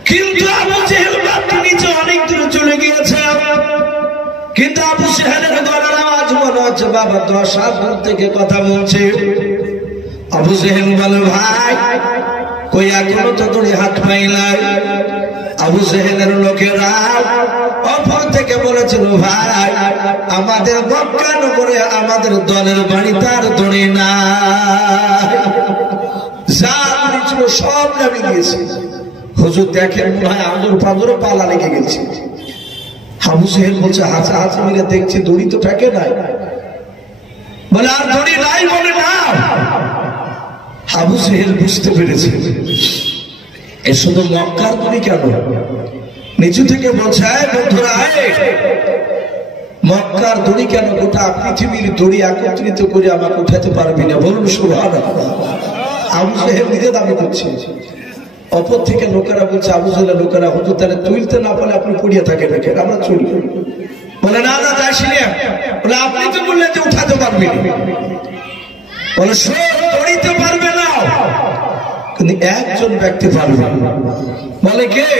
কিন্তু আবু জেহেল বাপজি নিচে অনেক দূরে চলে গিয়েছে, কিন্তু আবু জেহেলের গলার আওয়াজ মনে হচ্ছে বাবা 10 হাত দূর থেকে কথা বলছে। আবু জেহেল বলে, ভাই কই এখনো তো দড়ি হাত পাইলাই। আবু জেহেলের লোকেরা অপর থেকে বলেছিল, ভাই আমাদের মক্কা নগরে আমাদের দলের বাড়ি তার দড়ি না, যা দড়ি ছিল সব নামিয়ে দিয়েছে। হুজুর দেখেন মনে হয় আঙুর পাঁজরও পালা লেগে গেছে। আবু জেহেল বলছে, হাঁচা হাঁচা মিলে দেখছি দড়ি তো থাকে নাই। বলে আর দড়ি নাই? বলে না। আবু জেহেল বুঝতে পেরেছে এ শুধু মক্কার দড়ি কেন। নিচু থেকে বলছে, বন্ধুরা মক্কার দড়ি কেন, গোটা পৃথিবীর দড়ি একত্রিত করে আমাকে উঠাতে পারবি না। বলুন সুবহানাল্লাহ। আবু জেহেল নিজে দাবি করছে। অপর থেকে লোকেরা বলছে, আবু জেহেলের লোকেরা, হুজুর তাহলে তুলতে না পারলে আপনি পড়িয়ে থাকেন, আমরা চলি। বলে না না যাইনি। বলে আপনি তো বললেন যে উঠাতে পারবি না। বলে দড়িতে পারবে না, কিন্তু একজন ব্যক্তি পারবে। বলে কে?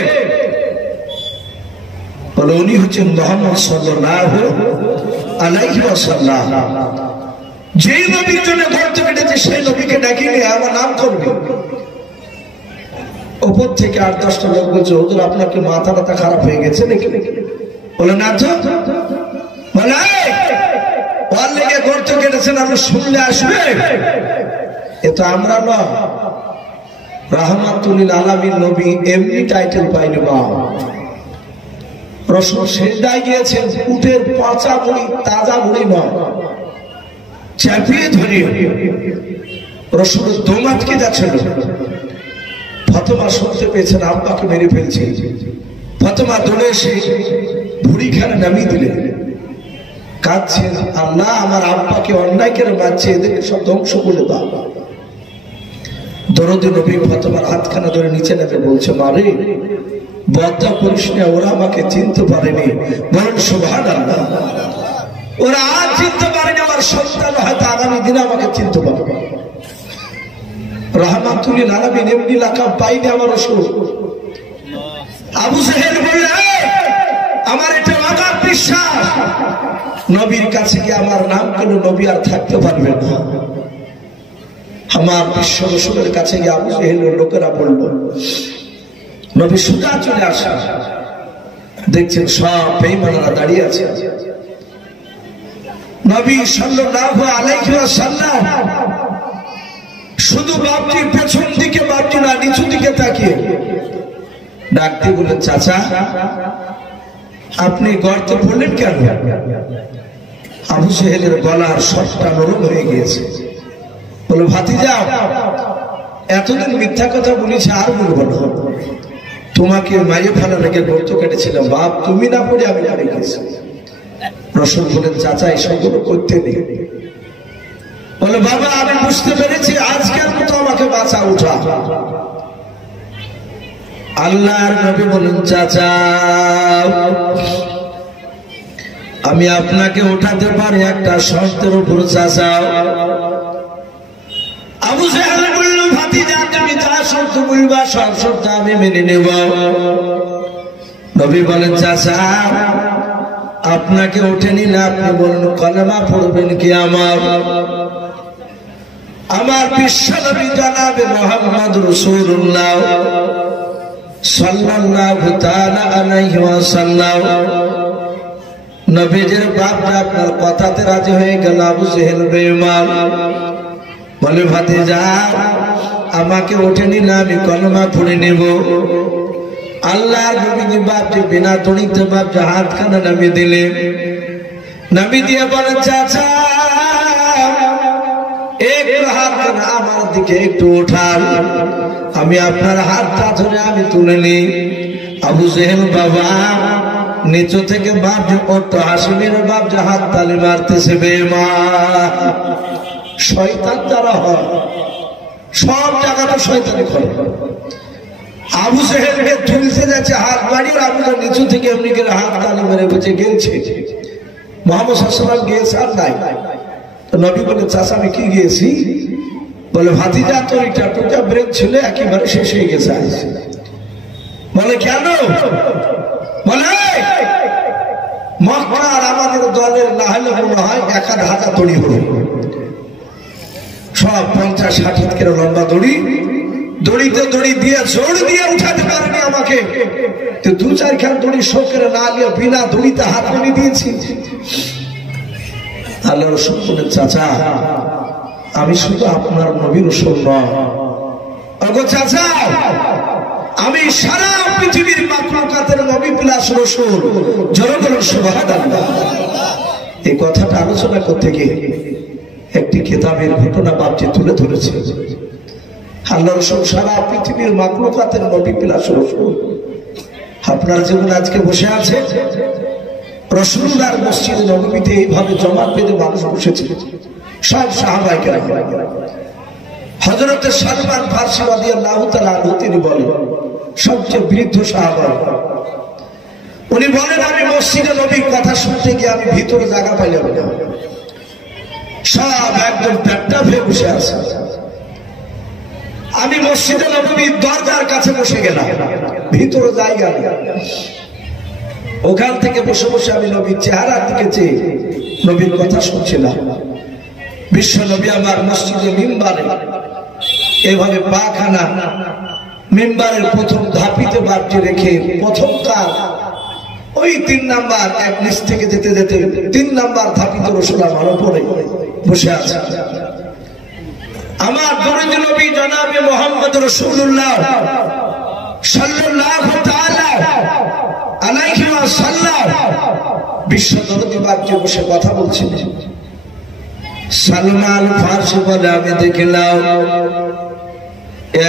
বলে উনি হচ্ছেন মুহাম্মদ সাল্লাল্লাহু আলাইহি ওয়াসাল্লাম। যেই নবীর জন্য গর্ত কেটেছে সেই নবীকে ডাকিলে আমার নাম করবে। উপর থেকে 8-10টা লোক বলছে, হুজুর আপনার কি মাথা ব্যথা খারাপ হয়ে গেছে নাকি? বলে না তো। বলে ওর লেগে গর্ত কেটেছেন, আপনি শুনলে আসবে। এ তো আমরা না, রাহমাতুল লিল আলামিন নবী এমনি টাইটেল পাইনি। বা রাসূল সেজদায় গিয়েছেন, উটের পাঁচা মুড়ি, তাজা মুড়ি নয়, চাপিয়ে ধরে রসুলের দম আটকে যাচ্ছিল। ফাতেমা শুনতে পেয়েছেন আব্বাকে মেরে ফেলছে। ফাতেমা দৌড়ে এসে ভুড়িখানে নামিয়ে দিলেন, কাঁদছেন, আল্লাহ আমার আব্বাকে অন্যায় করে মারছে, এদেরকে সব ধ্বংস করে দাও। দরদে নবী ফাতেমার হাতখানা ধরে নিচে নেমে বলছে, মারে বদয়া করিস না, ওরা আমাকে চিনতে পারেনি। বলেন সুবহানাল্লাহ। ওরা আজ চিনতে পারেনি, আমার সন্তান হয়তো আগামী দিনে আমাকে চিনতে পারবে। রহমাতুল্লিল আলামিন এমনি লাকাব পাইনি আমার রাসূল। আবু জাহেল বলল, আমার এটা লাগাম বিশ্বাস, নবীর কাছে গিয়ে আমার নাম কেন নবী আর থাকতে পারবে না। আমার বিশ্ব রসুলের কাছে গিয়ে আবু জাহেলের লোকেরা বলল, নবী সোজা চলে আসা, দেখছেন সব বেঈমানরা দাঁড়িয়ে আছে। নবী সাল্লাল্লাহু আলাইহি ওয়াসাল্লাম শুধু বাপটি পেছন দিকে, বাপটি না নিচু দিকে তাকিয়ে ডাকতে বললেন, চাচা আপনি গর্তে পড়লেন কেন? আবু জাহেলের গলার স্বরটা নরম হয়ে গিয়েছে। বলো, ভাতিজা এতদিন মিথ্যা কথা বলেছি, আর বলবো না। তোমাকে মারিয়ে ফেলার আগে গর্ত কেটেছিলাম, বাপ তুমি না পড়ে আমি পড়ে গেছি। রাসূল বলেন, চাচা এইসবগুলো করতে নেই। বলে, বাবা আমি বুঝতে পেরেছি, আজকের মতো আমাকে বাঁচা উঠা। আল্লাহর নবী বলেন, চাচা আমি আপনাকে উঠাতে পারি একটা শর্তের উপর। চাচা আবু জাহেল বলল, ভাতিজা তুমি যা শর্ত বলবা সব শর্ত আমি মেনে নেব। নবী বলেন, চাচা আপনাকে উঠে নিলে আপনি বলেন কলেমা পড়বেন কি? আমার বিশ্ব নবী জনাবে মুহাম্মদ রাসূলুল্লাহ সাল্লাল্লাহু তাআলা আলাইহি ওয়াসাল্লাম নবীজির বাপ আপনার কথাতে রাজি হয়ে গেল। আবু জাহেল বেঈমান বলে, ভাতিজা আমাকে উঠে নিলে আমি কলেমা পড়ে নেব। আল্লাহর নবীজি বাপটি বিনা তড়িতে বাপ হাতখানা নামিয়ে দিলেন। নামিয়ে দিয়ে বলে, চাচা একটু হাতখানা আমার দিকে একটু উঠান, আমি আপনার হাতটা ধরে আমি তুলে নিই। আবু জাহেল বাবা নিচু থেকে বাপ যে কত হাসিমের বাপ যে হাত তালি মারতেছে। বেঈমান শয়তান যারা হয় সব জায়গাটা শয়তানি করে। আবু জাহেলকে তুলতে যাচ্ছে হাত বাড়িয়ে, আবু জাহেল নিচু থেকে এমনি করে হাত তালি মেরে বেঁচে গেছে। মুহাম্মদ সাল্লাল্লাহু আলাইহি ওয়াসাল্লাম গিয়েছে আর নাই। তো নবী বলে, চাচা আমি কি গিয়েছি? বলে, ভাতিজা তোর এটা ব্রেক ছিল একেবারে শেষ হয়ে গেছে। বলে, কেন? বলে, মক্কার আমাদের দলের না হলে মনে হয় 1000 দড়ি হলো, সব 50-60 করে লম্বা দড়ি, দড়িতে দড়ি দিয়ে জোর দিয়ে উঠাতে পারেনি আমাকে। তো 2-4 খান দড়ি শোকের না নিয়ে বিনা দড়িতে হাত ধরে দিয়েছি। আল্লাহ রাসূল বলেন, চাচা আমি শুধু আপনার নবী রাসূল নয়, ওগো চাচা আমি সারা পৃথিবীর মাখলুকাতের নবী প্লাস রাসূল। জোরে বলুন সুবহানাল্লাহ। এই কথাটা আলোচনা করতে গিয়ে একটি কিতাবের ঘটনা বাপজি তুলে ধরেছে। আল্লাহ রাসূল সারা পৃথিবীর মাখলুকাতের নবী প্লাস রাসূল। আপনার যেমন আজকে বসে আছে, রাসূলুল্লাহর মসজিদে নববীতে এইভাবে জমাট বেঁধে মানুষ বসেছে, সব সাহাবায়ে কেরাম। হযরত সালমান ফারসি রাদিয়াল্লাহু তাআলা আনহু তিনি বলেন, সবচেয়ে বৃদ্ধ সাহাবা, উনি বলেন আমি মসজিদে নবীর কথা শুনতে গিয়ে আমি ভিতরে জায়গা পাইলাম না, সব একদম পেটটা ফেলে বসে আছে। আমি মসজিদে নববীর দরজার কাছে বসে গেলাম, ভিতরে জায়গা নেই। ওখান থেকে বসে বসে আমি নবীর চেহারার দিকে চেয়ে নবীর কথা শুনছিলাম। বিশ্ব নবী আমার মসজিদে মিম্বারে এভাবে পাখানা মিম্বারের প্রথম ধাপিতে বাপটি রেখে প্রথম কাল ওই 3 নাম্বার এক নিচ থেকে যেতে যেতে 3 নাম্বার ধাপিতে রাসূল আমার উপরে বসে আছে। আমার দরুদ নবী জনাবে মুহাম্মদ রাসূলুল্লাহ সাল্লাল্লাহু তাআলা আলাইহি ওয়াসাল্লাম বিশ্ব দরদি বাপটি বসে কথা বলছিলেন। সালমান ফারসি বলে আমি দেখলাম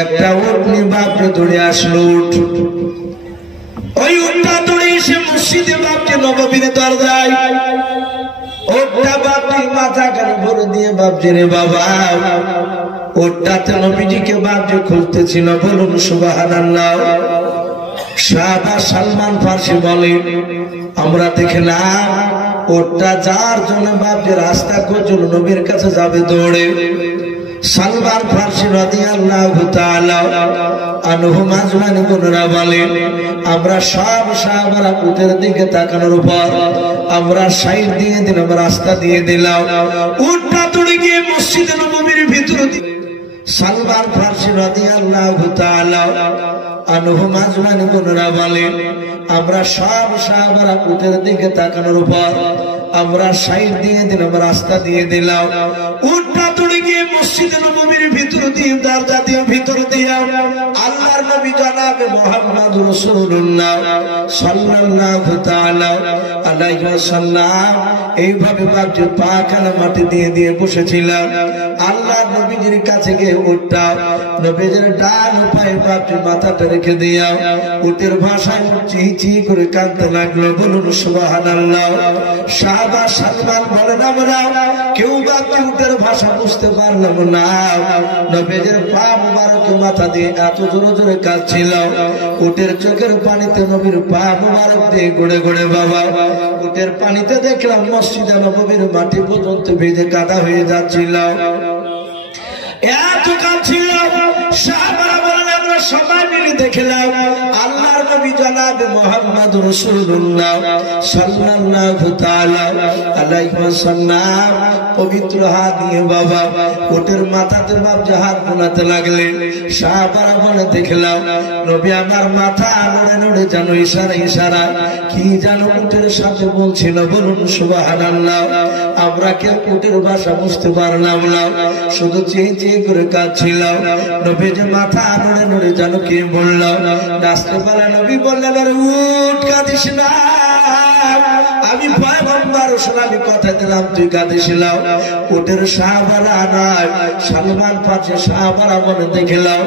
একটা উট নিয়ে বাপকে দৌড়ে আসলো। উঠ ওই উটটা দৌড়ে এসে মসজিদে বাপকে নববীর দরজায় ওটা বাপকে মাথা কানে ভরে দিয়ে বাপজি রে বাবা ওটাতে নবীজিকে বাপজি খুলতেছিল। বলুন সুবহানাল্লাহ। সাহাবা সালমান ফারসি বলে আমরা দেখলাম ওটা যার জন্য বাপজি রাস্তা করছিল নবীর কাছে যাবে দৌড়ে। সালমান ফারসি রাদিয়াল্লাহু তাআলা আনহু মাজমানি গুনরা বলেন আমরা সব সাহাবারা উটের দিকে তাকানোর পর আমরা সাইড দিয়ে দিলাম, রাস্তা দিয়ে দিলাম। উটটা দৌড়ে গিয়ে মসজিদে নববীর ভিতর দিয়ে সালমান ফারসি রাদিয়াল্লাহু তাআলা আনহু মাজমানি গুনরা বলেন আমরা সব সাহাবারা উটের দিকে তাকানোর পর আমরা সাইড দিয়ে দিলাম, রাস্তা দিয়ে দিলাম। উটটা দৌড়ে গিয়ে মসজিদে নববীর ভিতর দিয়ে দরজা দিয়ে ভিতর দিয়ে আল্লাহর নবী জনাবে মুহাম্মদুর রাসূলুল্লাহ সাল্লাল্লাহু তাআলা আলাইহি ওয়াসাল্লাম এইভাবে বাপজি পাখানা মাটি দিয়ে দিয়ে বসেছিলেন। আল্লাহর নবীজির কাছে গিয়ে উটটা নবীজির ডান পায়ে বাপজি মাথাটা রেখে দিয়া উটের ভাষায় চি চি করে কাঁদতে লাগলো। বলুন সুবহানাল্লাহ। সাহাবা সালমান বলেন আমরা কেউ বাপজি উটের ভাষা বুঝতে পারলাম না। নবীজির পা মুবারক মাথা দিয়ে এত জোরে জোরে কাঁদছিল উটের চোখের পানিতে নবীর পা মুবারক দিয়ে গড়ে গড়ে বাবা উটের পানিতে দেখলাম মসজিদে নববীর মাটি পর্যন্ত ভিজে কাদা হয়ে যাচ্ছিল। এত কাঁদছিল। সাহাবারা বলেন আমরা সবাই মিলে দেখলাম আল্লাহর নবী জনাবে মুহাম্মদুর রাসূলুল্লাহ সাল্লাল্লাহু তাআলা আলাইহি ওয়াসাল্লাম পবিত্র হাত দিয়ে বাবা উটের মাথাতে বাপজি হাত বোলাতে লাগলেন। সাহাবারা বলে দেখলাম নবী আমার মাথা নড়ে নড়ে যেন ইশারা ইশারা কি যেন উটের সাথে বলছিল। বলুন সুবহানাল্লাহ। আমরা কেউ উটের ভাষা বুঝতে পারলাম না, শুধু চেয়ে চেয়ে করে কাঁদছিল। নবী যে মাথা নড়ে নড়ে যেন কি বলল নাচতে পারে। নবী বললেন আরে উট কাঁদিস না, আমি পয়গম্বর আমি কথা দিলাম তুই কাঁদিস না। উটের সাহাবারা নয় সালমান ফারসি সাহাবারা বলে দেখলাম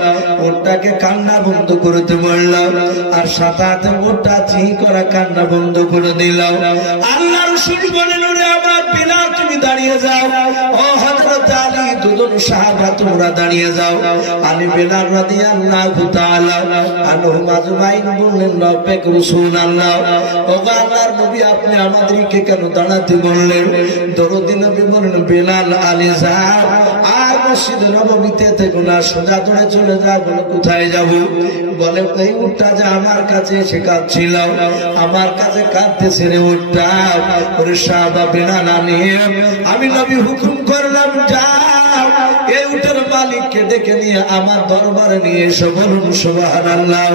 উটটাকে কান্না বন্ধ করতে বললাম আর সাথে সাথে উটটা চি করা কান্না বন্ধ করে দিলাম। আল্লাহ রাসূল বলেন ওরে আমার বিলাল তুমি দাঁড়িয়ে যাও। ও হযরত আলী দুজন সাহাবা তোমরা দাঁড়িয়ে যাও। আলী বিলাল রাদিয়াল্লাহু তাআলা আনহু মাজমাইন বললেন লব্বাইক রাসূলুল্লাহ। ও আল্লাহর নবী আপনি আমাদেরকে কেন দাঁড়াতে বললেন? দরদি নবী বলেন বিলাল আলী যাও আর মসজিদে নববীতে থেকো না, সোজা দৌড়ে চলে যাও। বলে কোথায় যাব? বলে এই উটটা যে আমার কাছে এসে কাঁদছিল, আমার কাছে কাঁদতেছে রে উটটা। ওরে সাহাবা বিলাল আলী আমি নবী হুকুম করলাম যাও এই উটের মালিককে ডেকে নিয়ে আমার দরবারে নিয়ে এসো। বলুন সুবহানাল্লাহ।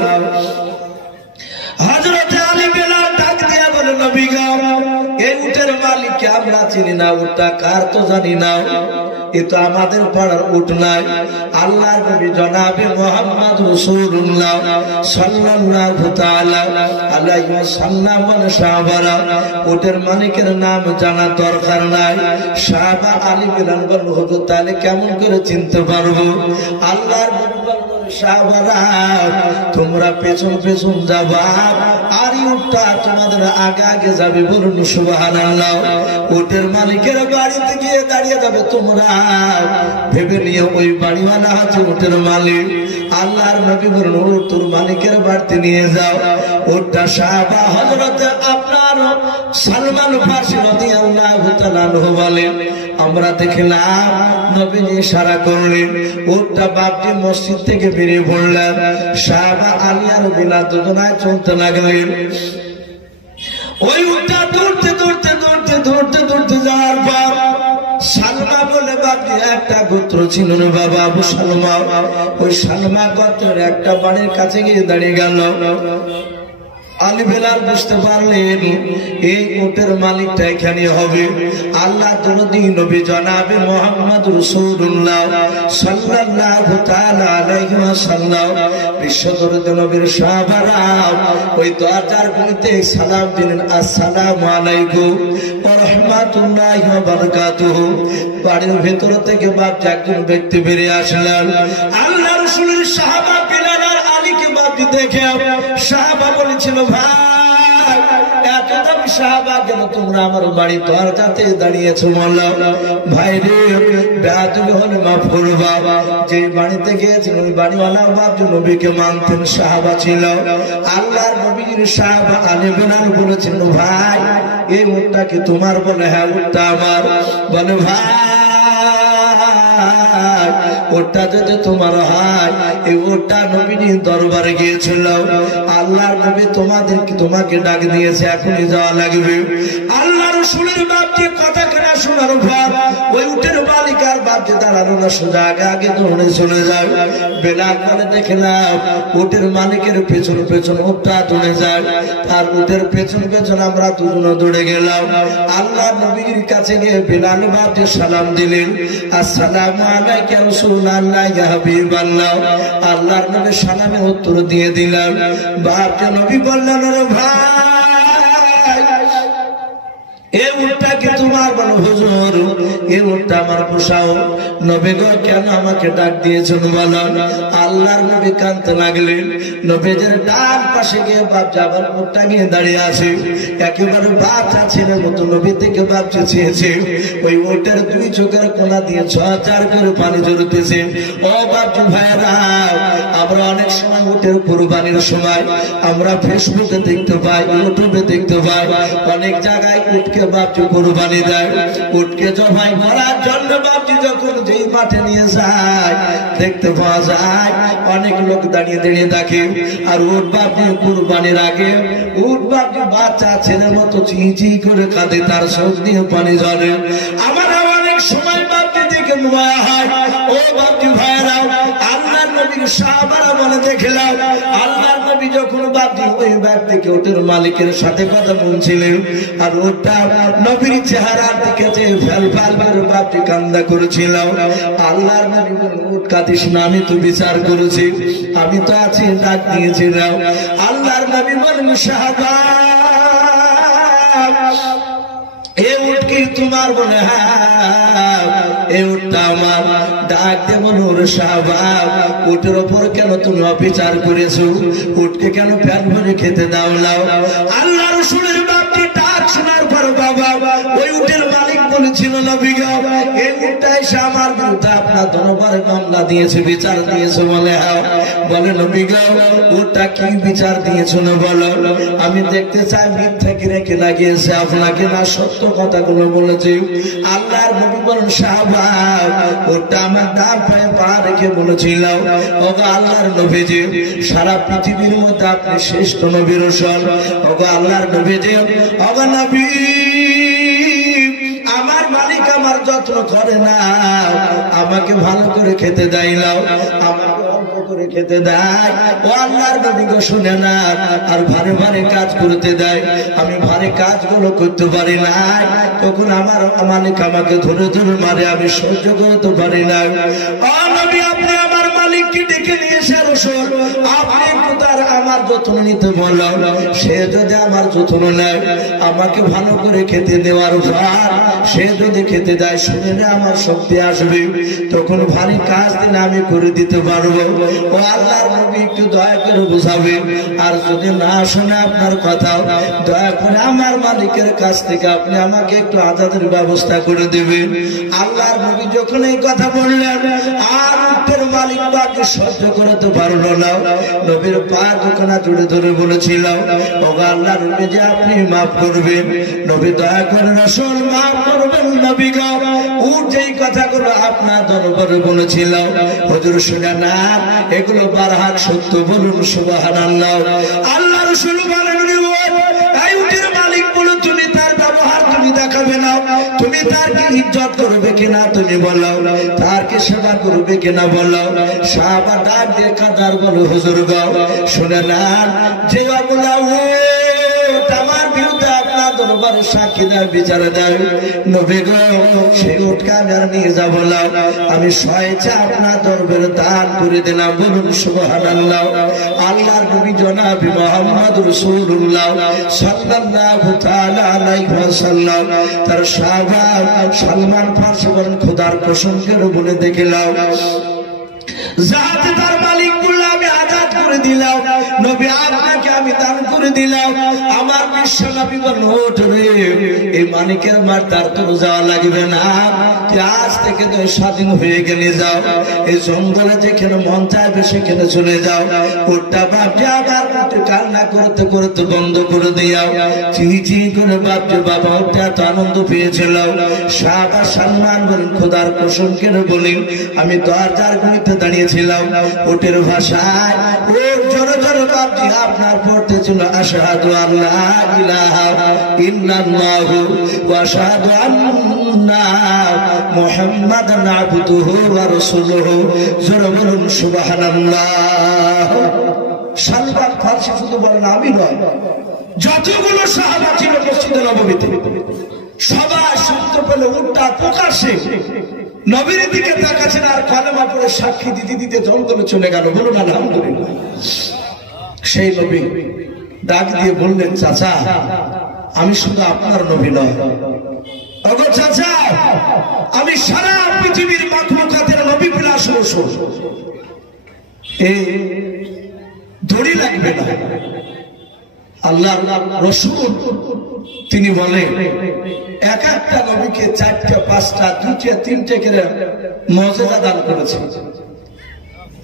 হযরত আলী বিলাল ডাক দিয়া বলে নবী গো এই উটের মালিককে আমরা চিনি না, উটটা কার তো জানি না, এ তো আমাদের পাড়ার উট নাই। আল্লাহর নবী জনাবে মুহাম্মদ রাসূলুল্লাহ সাল্লাল্লাহু তাআলা আলাইহি ওয়াসাল্লাম বলে সাহাবারা উটের মালিকের নাম জানা দরকার নাই। সাহাবা আলী বিলাল বলল হুজুর তাহলে কেমন করে চিনতে পারবো? আল্লাহর নবী বললেন সাহাবারা তোমরা পেছন পেছন যাবা আর উটটা তোমাদের আগে আগে যাবে। বলুন সুবহানাল্লাহ। উটের মালিকের বাড়িতে গিয়ে দাঁড়িয়ে যাবে তোমরা ভেবে নিয়ে ওই বাড়িওয়ালা হচ্ছে উটের মালিক। আল্লাহর নবী বলেন ও তোর মালিকের বাড়িতে নিয়ে যাও। ওটা সাহাবা হযরত আপনার সালমান ফারসি রাদিয়াল্লাহু তাআলা আনহু বলেন আমরা দেখলাম নবীজি ইশারা করলেন ওটা বাপজি মসজিদ থেকে বেরিয়ে পড়লেন। সাহাবা আলী আর বিলাল দুজনায় চলতে লাগলেন। ওই উটটা দৌড়তে দৌড়তে দৌড়তে দৌড়তে দৌড়তে যাওয়ার পর সালমা বলে বাপজি একটা গোত্র ছিল না বাবা আবু সালমা, ওই সালমা গোত্রের একটা বাড়ির কাছে গিয়ে দাঁড়িয়ে গেল। আলী বেলাল বুঝতে পারলেন এই উটের মালিকটা এখানে হবে আল্লাহ দরদি নবী জনাবে মুহাম্মদ রাসূলুল্লাহ সাল্লাল্লাহু তাআলা আলাইহি ওয়াসাল্লাম বিশ্ব দরদি নবীর সাহাবারা ওই দরজার গুলিতে সালাম দিলেন আসসালামু আলাইকুম ওয়া রাহমাতুল্লাহি ওয়া বারাকাতুহু বাড়ির ভেতর থেকে বাপ একজন ব্যক্তি বেরিয়ে আসলেন আল্লাহ রাসূলের সাহাবা বিলাল আর আলীকে বাপ দেখে সাহাবা বলেছিল ভাই এত দামি সাহাবা কেন তোমরা আমার বাড়ি দরজাতে দাঁড়িয়েছো মোল্লা ভাই রে বেয়াদবি হলে মাফ করবা যে বাড়িতে গিয়েছিলেন ওই বাড়িওয়ালা বাপ নবীকে মানতেন সাহাবা ছিল আল্লাহর নবীর সাহাবা আলী বেলাল বলেছিল ভাই এই উটটা কি তোমার বলে হ্যাঁ উটটা আমার বলে ভাই ওটা যদি তোমার হয় এই ওটা নবীর দরবারে গিয়েছিল আল্লাহর নবী তোমাকে ডাক দিয়েছে এখনই যাওয়া লাগবে আল্লাহ রাসূলের বাপকে কথা কেনা শোনার পর ওই উটের মালিকার বাপকে দাঁড়ানো না সোজা আগে দৌড়ে চলে যায় বেলাল বলে দেখলাম উটের মালিকের পেছন পেছন উটটা দৌড়ে যায় তার উটের পেছন পেছন আমরা দুজন দৌড়ে গেলাম আল্লাহ নবীর কাছে গিয়ে বেলাল বাপকে সালাম দিলেন আসসালামু আলাইকা ইয়া রাসূলুল্লাহ ইয়া হাবিবাল্লাহ আল্লাহর নবী সালামের উত্তর দিয়ে দিলেন বাপকে নবী বললেন রে ভাই এই উটটা কি তোমার বলো হুজুর এই উটটা আমার পোষাও নবী গো কেন আমাকে ডাক দিয়েছেন বলো আল্লাহর নবী কাঁদতে লাগলেন নবীর ডান পাশে গিয়ে বাপ যাবার উটটা নিয়ে দাঁড়িয়ে আছে একেবারে বাচ্চা ছেলের মতো নবী থেকে বাপ চেয়েছে ওই উটের দুই চোখের কোনা দিয়ে 6-4 করে পানি ঝরতেছে ও বাপ ভাইরা আমরা অনেক সময় উটের কুরবানির সময় আমরা ফেসবুকে দেখতে পাই ইউটিউবে দেখতে পাই অনেক জায়গায় উটকে বাপজি কুরবানি দেয় উটকে জবাই করার জন্য বাপজি যখন যেই মাঠে নিয়ে যায় দেখতে পাওয়া যায় অনেক লোক দাঁড়িয়ে দাঁড়িয়ে দেখে আর উট বাপজি কুরবানির আগে উট বাপজি বাচ্চা ছেলের মতো চিঁচি করে কাঁদে তার চোখ দিয়ে পানি ঝরে আমার অনেক সময় বাপজি দেখে মনে হয় ও বাপজি ভাইরা আল্লাহর নবীর সাহাবারা বলে দেখলাম আল্লাহর নবী যখন বাপজি ওই ব্যক্তিকে উটের মালিকের সাথে কথা বলছিলেন আর ওটা নবীর চেহারার দিকে যে ফেলফাল করে বাপজি কান্না করেছিল আল্লাহর নবী বলেন উট কাঁদিস না আমি তো বিচার করেছি আমি তো আছি ডাক দিয়েছিলাম আল্লাহর নবী বলেন সাহাবা এ উট কি তোমার বলে হ্যাঁ এ উটটা আমার ডাক দে বলুন সাহাবা উটের ওপর কেন তুমি অবিচার করেছো উটকে কেন পেট ভরে খেতে দাও নাও আল্লাহ রাসূলের বাপকে ডাক শোনার পর বাবা ওই উটের মালিক বলেছিল নবী গো এই উটটা এসে আমার বিরুদ্ধে আপনার দরবারে মামলা দিয়েছে বিচার দিয়েছে বলে হ্যাঁ বলে নবী গো উটটা কি বিচার দিয়েছো না বলো আমি দেখতে চাই মিথ্যা কি রেখে লাগিয়েছে আপনাকে না সত্য কথাগুলো বলেছে আল্লাহর নবী বলেন সাহাবা ওটা আমার ডান পায়ে পা রেখে বলেছিল ওগো আল্লাহর নবীজি সারা পৃথিবীর মধ্যে আপনি শ্রেষ্ঠ নবী রাসূল ওগো আল্লাহর নবীজি ওগো নবী আমার মালিক আমার যত্ন করে না আমাকে ভালো করে খেতে দেয় না আমাকে অল্প করে খেতে দেয় ও আল্লাহর নবী গো শুনে না আর ভারে ভারে কাজ করতে দেয় আমি ভারে কাজগুলো করতে পারি না তখন আমার মালিক আমাকে ধরে ধরে মারে আমি সহ্য করতে পারি না ও নবী আপনি আমার মালিককে ডেকে নিয়ে এসে রাসূল আপনি একটু তার আমার যত্ন নিতে বলো সে যদি আমার যত্ন নেয় আমাকে ভালো করে খেতে দেওয়ার পর সে যদি খেতে দেয় শুনে না আমার শক্তি আসবে তখন ভারী কাজ দিলে আমি করে দিতে পারবো ও আল্লাহর নবী একটু দয়া করে বুঝাবে আর যদি না শুনে আপনার কথা দয়া করে আমার মালিকের কাছ থেকে আপনি আমাকে একটু আজাদের ব্যবস্থা করে দেবেন আল্লাহর নবী যখন এই কথা বললেন আর উটের মালিক বাকি সহ্য করতে পারলো না নবীর পা দুখানা জুড়ে ধরে বলেছিল ওগো আল্লাহর নবী যে আপনি মাফ করবেন নবী দয়া করে রাসূল মাফ করবেন নবী গো উট যেই কথাগুলো আপনার দরবারে বলেছিল হুজুর শুনে না এগুলো বারহাত সত্য বলুন সুবহানাল্লাহ আল্লাহ রাসূল বলেন এই উটের মালিক বলে তুমি তার ব্যবহার তুমি দেখা দেখাবে না, তুমি তার কি ইজ্জত করবে কিনা তুমি বলো, তার কি সেবা করবে কিনা বলো। সাহাবা ডাক দিয়ে কাঁদার বলো, হুজুর গো শুনে নেন, যে অবলা আমার বিরুদ্ধে আপনার দরবারে সাক্ষী দেয়, বিচারে দেয়, নবী গো সেই উটকে আমি আর নিয়ে যাবো না, আমি স্বেচ্ছা আপনার দরবারে দান করে দিলাম। বলুন সুবহানাল্লাহ। আল্লাহর নবী জনাব মুহাম্মদ রাসূলুল্লাহ সাল্লাল্লাহু তাআলা আলাইহি ওয়াসাল্লাম তার সাহাবা সালমান ফারসি বলেন, খোদার কসম করে বলে দেখিলাম, যাতে তার মালিক বলল আমি আজাদ করে দিলাম, নবী আপনাকে আমি দান করে দিলাম। আমার বিশ্ব নবী বলল, ওঠ রে, এই মালিকের আমার তার তোর যাওয়া লাগবে না, তুই আজ থেকে তো স্বাধীন হয়ে গেলে যাও, এই জঙ্গলে যেখানে মন চাইবে সেখানে চলে যাও। ওটা বাপজি আবার কান্না করতে করতে বন্ধ করে দিয়াও, চিচি করে বাপজি বাবা ওটা এত আনন্দ পেয়েছিল। সাহাবা সালমান বলেন, খোদার কসম করে বলেন, আমি দরজার গুলিতে দাঁড়িয়েছিলাম, ওটের ভাষায় ওর জোরে জোরে বাপজি আপনার পড়তে ছিল, আশহাদু আল্লা ইলাহা ইল্লাল্লাহু ওয়া আশহাদু আন্না মুহাম্মাদান আবদুহু ওয়া রাসূলুহু। জোরে বলুন সুবহানাল্লাহ। সালমান ফারসি শুধু বলেন আমি নয়, যতগুলো সাহাবা ছিল মসজিদে নববীতে সবাই শুনতে পেলে উল্টা প্রকাশ্যে নবীর দিকে তাকাচ্ছেন আর কালেমা পড়ে সাক্ষী দিতে দিতে জঙ্গলে চলে গেল। বলুন আলহামদুলিল্লাহ। সেই নবী ডাক দিয়ে বললেন, চাচা আমি শুধু আপনার নবী নয়, ওগো চাচা আমি সারা পৃথিবীর মাখলুকাতের নবী বিলাস রসূল। এই দড়ি লাগবে না, আল্লাহর রসূল তিনি বলেন এক একটা নবীকে 4টা 5টা 2টা 3টে করে মুজিজা দান করেছে,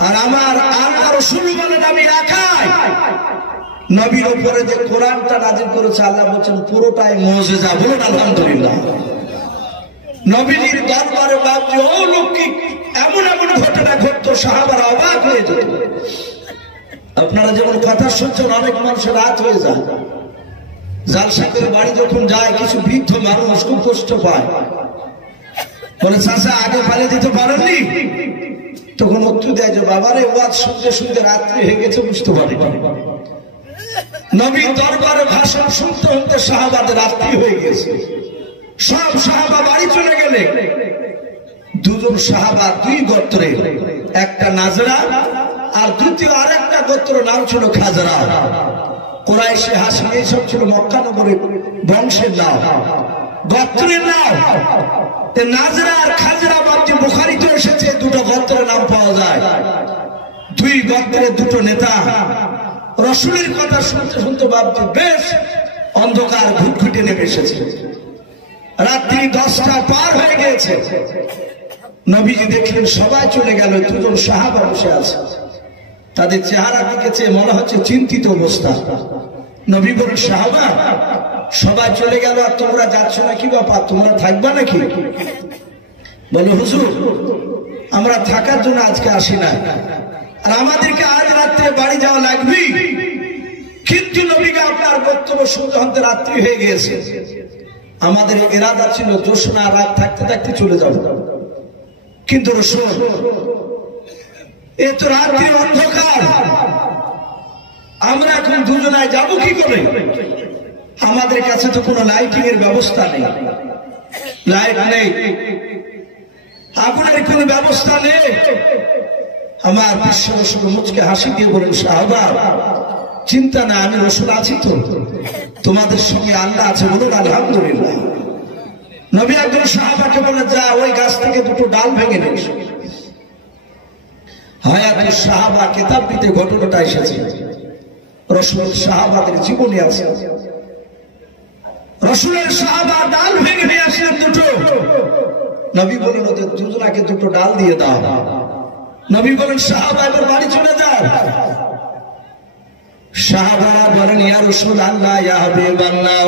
আর আমার আল্লাহ রসূল বলেন আমি একাই নবীর উপরে যে কোরআনটা নাযিল করেছে আল্লাহ বলেন পুরোটাই মুজিজা। বলুন আলহামদুলিল্লাহ। নবীর দরবারে বাপজি অলৌকিক এমন এমন ঘটনা ঘটতো, সাহাবারা অবাক হয়ে যেত। আপনারা যেমন কথা শুনছেন, অনেক মানুষের রাত হয়ে যায়, জালসা করে বাড়ি যখন যায় কিছু বৃদ্ধ মানুষ খুব কষ্ট পায়, বলে চাচা আগে পালিয়ে দিতে পারেননি? তখন উত্তর দেয় যে বাবারে ওয়াজ শুনতে শুনতে রাত্রি হয়ে গেছে, বুঝতে পারি। নবীর দরবারে ভাষণ শুনতে শুনতে সাহাবাদের রাত্রি হয়ে গেছে, সব সাহাবা বাড়ি চলে গেলে দুজন সাহাবা 2 গোত্রে, একটা নাজরা আর দ্বিতীয় আরেকটা গোত্র নাম ছিল খাজরা। কুরাইশে হাশমি সব ছিল মক্কা নগরের বংশের নাম, গোত্রের নাম। নাজরা আর খাজরা বাপজি বুখারীতে এসেছে, দুটো গোত্রের নাম পাওয়া যায়। 2 গোত্রের 2টো নেতা রাসূলের কথা শুনতে শুনতে বাপজি বেশ অন্ধকার ঘুটঘুটে নেমে এসেছে, রাত্রি 10টা পার হয়ে গিয়েছে। নবীজি দেখলেন সবাই চলে গেল, 2জন সাহাবা বসে আছে, তাদের চেহারা দিকে চেয়ে মনে হচ্ছে চিন্তিত অবস্থা। নবী বলেন, সাহাবা সবাই চলে গেল আর তোমরা যাচ্ছ না, কি ব্যাপার, তোমরা থাকবা নাকি? বলে হুজুর আমরা থাকার জন্য আজকে আসি না, আর আমাদেরকে আজ রাত্রে বাড়ি যাওয়া লাগবে, কিন্তু নবীকে আপনার বক্তব্য শুনতে শুনতে রাত্রি হয়ে গিয়েছে, আমাদের ইরাদা ছিল জোছনা রাত থাকতে থাকতে চলে যাব, কিন্তু রাসূল এ তো রাত্রি অন্ধকার, আমরা এখন দুজনায় যাব কি করে? আমাদের কাছে তো কোনো লাইটিং এর ব্যবস্থা নেই, লাইট নেই, আগুনের কোনো ব্যবস্থা নেই। আমার বিশ্ব রাসূল মুচকে হাসি দিয়ে বলেন, সাহাবা চিন্তা না, আমি রাসূল আছি তো, তোমাদের সঙ্গে আল্লাহ আছে। বলুন আলহামদুলিল্লাহ। নবী একজন সাহাবাকে বলে, যা ওই গাছ থেকে 2টো ডাল ভেঙে নিয়ে এসো। হায়াতুস সাহাবা কিতাবটিতে ঘটনাটা এসেছে, রাসূল সাহাবাদের জীবনী আছে। রাসূলের সাহাবা ডাল ভেঙে নিয়ে আসলেন 2টো, নবী বলেন ওদের দুজনাকে 2টো ডাল দিয়ে দাও। নবী বলেন, সাহাবা এবার বাড়ি চলে যাও। সাহাবারা বলেন, ইয়া রাসূলুল্লাহ ইয়া হাবিবাল্লাহ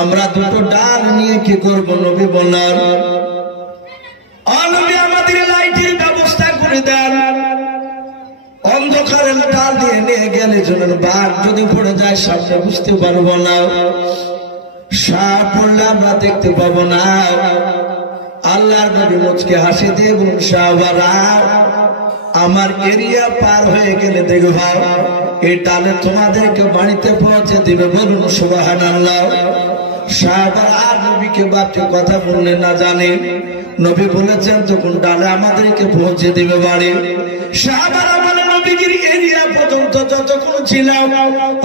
আমরা 2টো ডাল নিয়ে কি করব? নবী বললেন, নবী আমাদের লাইটের ব্যবস্থা করে দেন, অন্ধকারের ডাল দিয়ে নিয়ে গেলে জনের বাঘ যদি পড়ে যায় সামনে বুঝতে পারবো না। সাপ পড়লে আমরা দেখতে পাবো না। আল্লাহর নবী মুচকে হাসি দিয়ে বলুন, সাহাবারা আমার এরিয়া পার হয়ে গেলে দেখবা এই ডালে তোমাদেরকে বাড়িতে পৌঁছে দিবে, বলুন সুবহানাল্লাহ। সাহাবারা আর নবীকে বাপকে কথা বললেন না, জানেন নবী বলেছেন তখন ডালে আমাদেরকে পৌঁছে দিবে বাড়ি। সাহাবারা বলে নবীর এরিয়া পর্যন্ত যতক্ষণ ছিলাম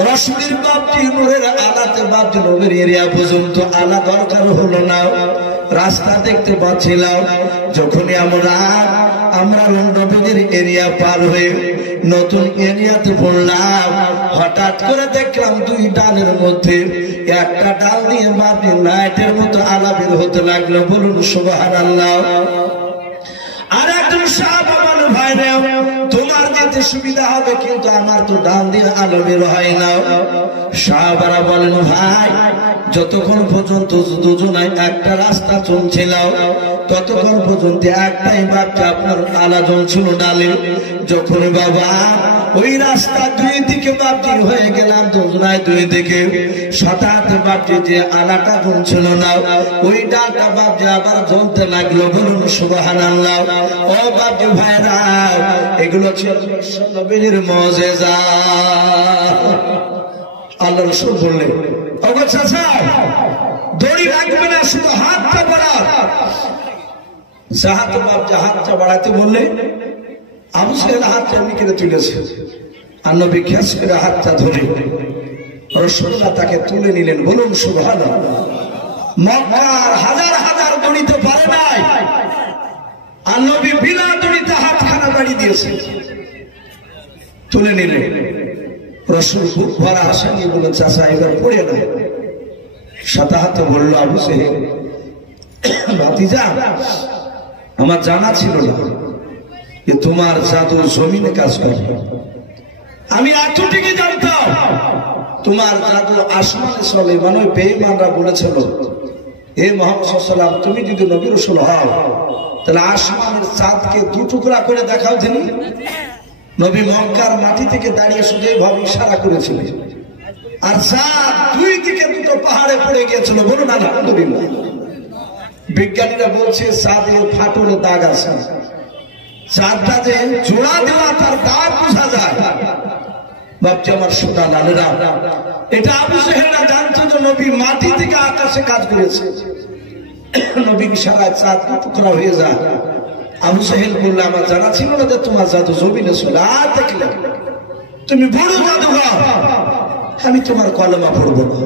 রাসূলের বাপজি নূরের আলাতে বাপজি নবীর এরিয়া পর্যন্ত আলা দরকার হলো না, রাস্তা দেখতে পাচ্ছিলাম। যখনই আমরা নবীর এরিয়া পার হয়ে নতুন এরিয়াতে পড়লাম, হঠাৎ করে দেখলাম দুই ডালের মধ্যে একটা ডাল দিয়ে বাপজি লাইটের মতো আলা বের হতে লাগলো, বলুন সুবহানাল্লাহ। আর একজন সাহাবা বলে, ভাই রে তোমার যেতে সুবিধা হবে কিন্তু আমার তো ডাল দিয়ে আলো বের হয় না। সাহাবারা বলেন, ভাই যতক্ষণ পর্যন্ত দুজনাই একটা রাস্তা চলছিল ততক্ষণ পর্যন্ত একটাই বাপটা আপনার আলা জ্বলছিল ডালে। যখন বাবা ওই রাস্তা দুই দিকে বাপটি হয়ে গেলাম, দুজনায় দুই দিকে হঠাৎ বাপটি যে আলাটা জ্বলছিল না ওই ডালটা বাপটি আবার জ্বলতে লাগলো, বলুন সুবহানাল্লাহ। ও বাপটি ভাইরা এগুলো ছিল নবীর মুজিজা। আল্লাহ রাসূল বললেন, দড়ি লাগবে না, শুধু হাতটা বাড়া। হাতটা বাড়াতে বললে আবু সাহেব হাতটা এমনি করে তুলেছে, আর নবী খেস করে হাতটা ধরে রাসূলুল্লাহ তাকে তুলে নিলেন, বলুন সুবহানাল্লাহ। মক্কার হাজার হাজার দড়িতে পারে নাই, আর নবী বিনা দড়িতে হাতখানা বাড়িয়ে দিয়েছে, তুলে নিলেন। রাসূল বুক ভরা আশা নিয়ে বললেন, চাচা এবার পড়ে না। সাথে হাতে বলল, আবু সাহেব ভাতিজা আমার জানা ছিল না যে তোমার জাদু জমিনে কাজ করে। আমি এতটুকু জানতাম তোমার জাদু আসমানে চলে। মানে বেঈমানরা বলেছিল, হে মুহাম্মদ সাল্লাল্লাহু আলাইহি ওয়াসাল্লাম তুমি যদি নবী রাসূল হও তাহলে আসমানের চাঁদকে দু টুকরা করে দেখাও। তিনি নবী মক্কার মাটি থেকে দাঁড়িয়ে শুধু এইভাবে ইশারা করেছিলেন, আর চাঁদ দুই দিকে দুটো পাহাড়ে পড়ে গিয়েছিল, বলুন আলহামদুলিল্লাহ। বিজ্ঞানীরা বলছে চাঁদের ফাটলে দাগ আছে, চাঁদটা যে জোড়া দেওয়া তার দাগ বোঝা যায়। বাপজি আমার সোনা লালেরা, এটা আবু জেহেলরা জানতো যে নবী মাটি থেকে আকাশে কাজ করেছে। নবীর ইশারায় চাঁদ টুকরা হয়ে যায়। আবু জেহেল বললে, আমার জানা ছিল না যে তোমার জাদু জমিনে চলে। আর দেখলে তুমি বড় জাদুঘর, আমি তোমার কলেমা পড়বো না।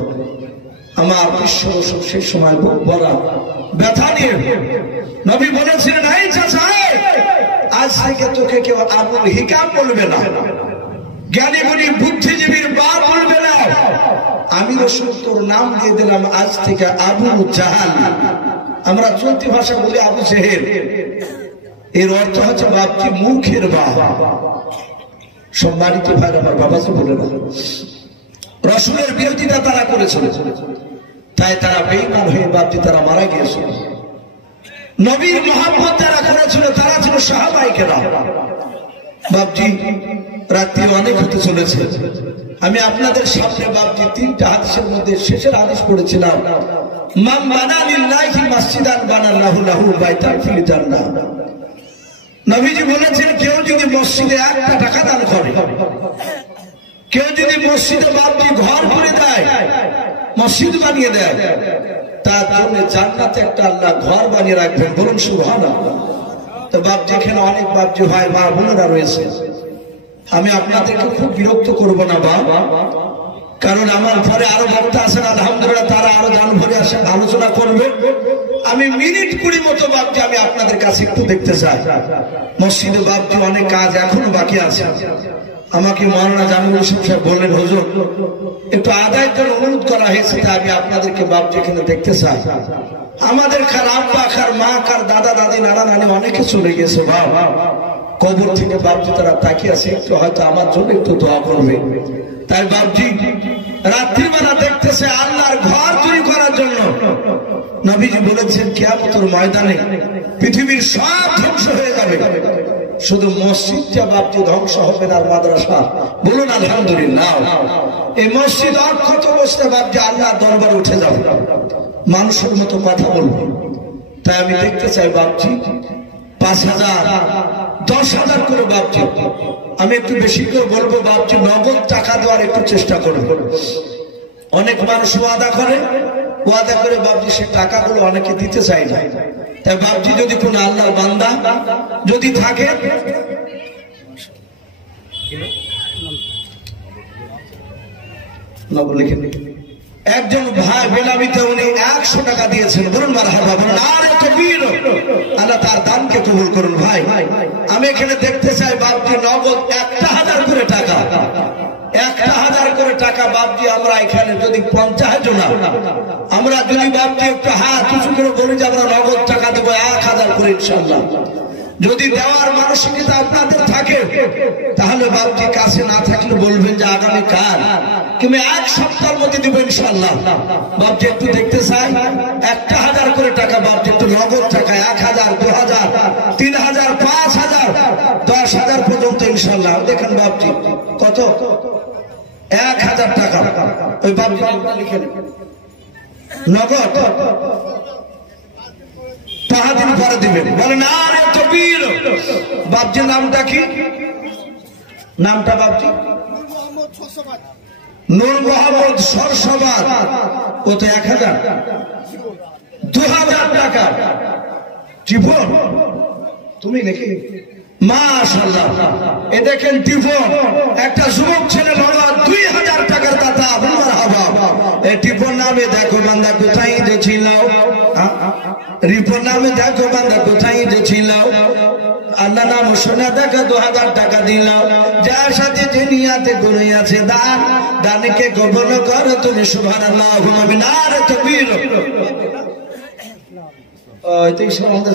আমার বিশ্ব সেই সময় বলা ব্যথা নিয়ে নবী বলেছিলেন, এই চাচা আজ থেকে তোকে কেউ আবুল হিকাম বলবে না, জ্ঞানী গুণী বুদ্ধিজীবীর বাপ বলবে না। আমি রাসূল তোর নাম দিয়ে দিলাম আজ থেকে আবু জাহাল। আমরা চলতি ভাষা বলি আবু জেহেল, এর অর্থ হচ্ছে বাপজি মূর্খের বাপ। সম্মানিত ভাই আমার বাবাজি বলে না, রাসূলের বিরোধিতা তারা করেছিল, তাই তারা বেঈমান হয়ে বাপজি তারা মারা গিয়েছিল। নবীর মহব্বত যারা করেছিল তারা ছিল সাহাবায়ে কেরাম। বাপজি রাত্রি অনেক হতে চলেছে, আমি আপনাদের সামনে বাপজি তিনটা হাদিসের মধ্যে শেষের হাদিস পড়েছিলাম, মান বানা লিল্লাহি মাসজিদান বানাল্লাহু লাহু বাইতান ফিল জান্নাহ। নবীজি বলেছেন, কেউ যদি মসজিদে একটা টাকা দান করে, কেউ যদি মসজিদে বাপজি ঘর করে দেয়, মসজিদ বানিয়ে দেয়, তার জন্য জান্নাতে একটা আল্লাহ ঘর বানিয়ে রাখবেন, বলুন সুবহানাল্লাহ। তো বাপজি এখানে অনেক বাপজি ভাই মা বোনেরা রয়েছে, আমি আপনাদেরকে খুব বিরক্ত করবো না বাবা, কারণ আমার পরে আরো বক্তা আছেন আলহামদুলিল্লাহ, তারা আরো জান ভরে আসে আলোচনা করবে। আমি মিনিট 20 মতো বাপজি আমি আপনাদের কাছে একটু দেখতে চাই। মসজিদে বাপজি অনেক কাজ এখনো বাকি আছে। আমাকে মাওলানা জামিউল ইসলাম সাহেব বললেন, হুজুর একটু আদায়ের জন্য অনুরোধ করা হয়েছে, তাই আমি আপনাদেরকে বাপজি এখানে দেখতে চাই। আমাদের কার আব্বা, কার মা, কার দাদা দাদি, নানা নানি অনেকে চলে গেছে বাবা, কবর থেকে বাপজি তারা তাকিয়ে আছে, একটু হয়তো আমার জন্য একটু দোয়া করবে। তাই বাপজি রাত্রিবেলা দেখতেছে আল্লাহর ঘর চুরি করার জন্য। নবীজি বলেছেন কিয়ামতের ময়দানে পৃথিবীর সব ধ্বংস হয়ে যাবে, শুধু মসজিদটা বাপজি ধ্বংস হবে না, মাদ্রাসা। বলুন আলহামদুলিল্লাহ। এই মসজিদ অক্ষত বসতে বাপজি আল্লাহ দরবার উঠে যাবে, মানুষের মতো কথা বলবো। তাই আমি দেখতে চাই বাপজি 5,000 10,000 করে বাপজি, আমি একটু বেশি করে বলবো বাপজি, নগদ টাকা দেওয়ার একটু চেষ্টা করব। অনেক মানুষ ওয়াদা করে বাপজি সে টাকাগুলো অনেকে দিতে চায় না। তাই বাপজি যদি কোন আল্লাহর বান্দা যদি থাকে, একজন ভাই বেনামিতে উনি 100 টাকা দিয়েছেন, বলুন মারহাবা, বলুন আরে তাকবীর। আল্লাহ তার দানকে কবুল করুন। ভাই আমি এখানে দেখতে চাই বাপজি নগদ 1,000 করে টাকা, 1,000 করে টাকা বাপজি। আমরা এখানে যদি 50 জন আমরা যদি বাপজি একটু হাত উঁচু করে বলি যে আমরা নগদ টাকা দেবো 1,000 করে ইনশাআল্লাহ। যদি দেওয়ার মানসিকতা আপনাদের থাকে তাহলে বাপজি, কাছে না থাকলে বলবেন যে আগামী কাল কিংবা 1 সপ্তাহের মধ্যে দেবো ইনশাআল্লাহ। বাপজি একটু দেখতে চাই 1,000 করে টাকা বাপজি, একটু নগদ টাকা 1,000 2,000 3,000 5,000 10,000 পর্যন্ত ইনশাআল্লাহ। দেখেন বাপজি কত, 1,000 টাকা ওই বাপজি লিখে নগদ তাহাদিন পরে দিবেন। বলেন আরে তাকবীর। বাপজির নামটা কি? নামটা বাপজি নূর মোহাম্মদ সরসবাদ। কত? 1,000 2,000 টাকা। জীবন তুমি নাকি? মাশাআল্লাহ। এ দেখেন টিফন, একটা যুবক ছেলে বাবা 2,000 টাকার দাতা। মারহাবা। এই টিফন নামে দেখো বান্দা কোথায় গেছিল, রিপন নামে দেখো বান্দা কোথায় গেছিল, আল্লাহ নাম শোনা দেখো 2,000 টাকা দিল। যার সাথে যে নিয়াতে করে আছে দান, দানকে কবুল করো তুমি সুবহানাল্লাহ। নারে তাকবীর।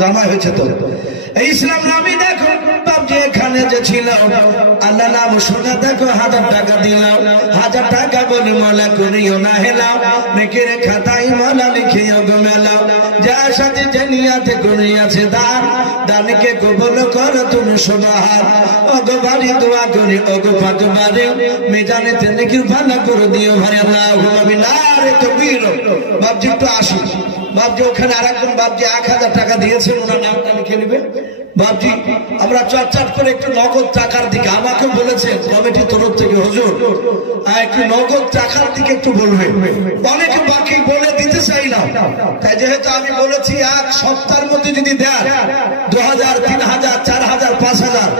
জানা হয়েছে তো এই ইসলাম নামে দেখো বাপজি এখানে যে ছিল, আল্লাহ নাম শোনা দেখো 1,000 টাকা দিলাম। 1,000 টাকা বলে মালা করিও না হেলাও, নেকের খাতায় মালা লিখিও গো মেলাও। যার সাথে যে নিয়াতে করে আছে দান, দানকে কবুল করো তুমি সুবহান। ওগো বাড়ি দোয়া করি ওগো পাক বাড়ি, মিজানেতে নেকির ভালো করে দিও ভাই আল্লাহুম্মা আমিন। নারে তাকবীর। বাপজি একটু আসুন বাপজি, ওখানে আরেকজন বাপজি 1,000 টাকা দিয়েছেন, ওনার নামটা লিখে নেবে বাপজি। আমরা চটচট করে একটু নগদ টাকার দিকে, আমাকে বলেছে কমিটির তরফ থেকে হুজুর একটু নগদ টাকার দিকে একটু বলবে। অনেকে বাকি বলে দিতে চাই না, তাই যেহেতু আমি বলেছি 1 সপ্তাহের মধ্যে যদি দেন 2,000 3,000 4,000 5,000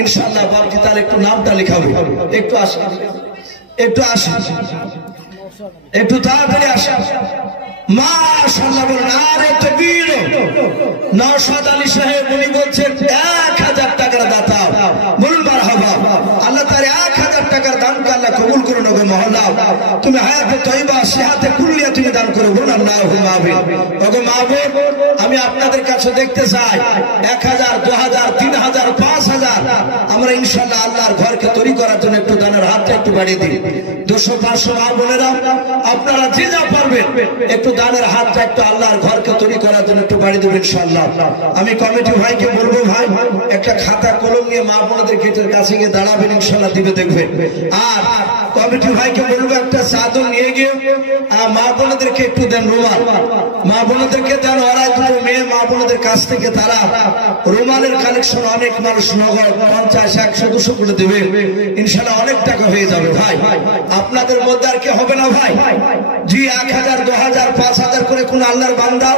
ইনশাআল্লাহ বাপজি, তাহলে একটু নামটা লিখাবে। একটু আসেন, একটু আসেন, একটু তাড়াতাড়ি আসেন। মাশাআল্লাহ। বলেন আরে তাকবীর। নওশাদ আলী সাহেব উনি বলছেন 1,000 টাকার দাতা। বলুন মারহাবা। আল্লাহ তার 1,000 টাকার দানকে আল্লাহ কবুল করুন ওগো মওলা। তুমি হায়াতে তয়্যিবা সিহাতে কুল্লিয়া তুমি দান করো। বলুন আল্লাহুম্মা আমিন। ওগো মাহবুব, আমি আপনাদের কাছে দেখতে চাই 1,000 2,000 3,000 5,000 আমরা ইনশাআল্লাহ আল্লাহর ঘরকে তৈরি করার জন্য একটু দানের হাতটা একটু বাড়িয়ে দিই। 200 500 মা বোনেরা আপনারা যে যা পারবেন একটু দানের হাতটা একটু আল্লাহর ঘরকে তৈরি করার জন্য একটু বাড়িয়ে দেবেন ইনশাআল্লাহ। আমি কমিটি ভাইকে বলবো ভাই একটা খাতা কলম নিয়ে মা বোনদের গেটের কাছে গিয়ে দাঁড়াবেন, ইনশাআল্লাহ দিবে দেখবেন। আর কমিটি ভাইকে বলবো একটা চাদর নিয়ে গিয়ে মা বোনদেরকে একটু দেন রুমাল, মা বোনদেরকে দেন। ওরা দুটো মেয়ে মা বোনদের কাছ থেকে তারা রুমালের কালেকশন অনেক মানুষ নগদ 50 100 200 করে দেবে ইনশাআল্লাহ, অনেক টাকা হয়ে যাবে ভাই। আপনাদের মধ্যে আর কি হবে না ভাই? জি 1,000 2,000 5,000 করে কোন আল্লাহর বান্দা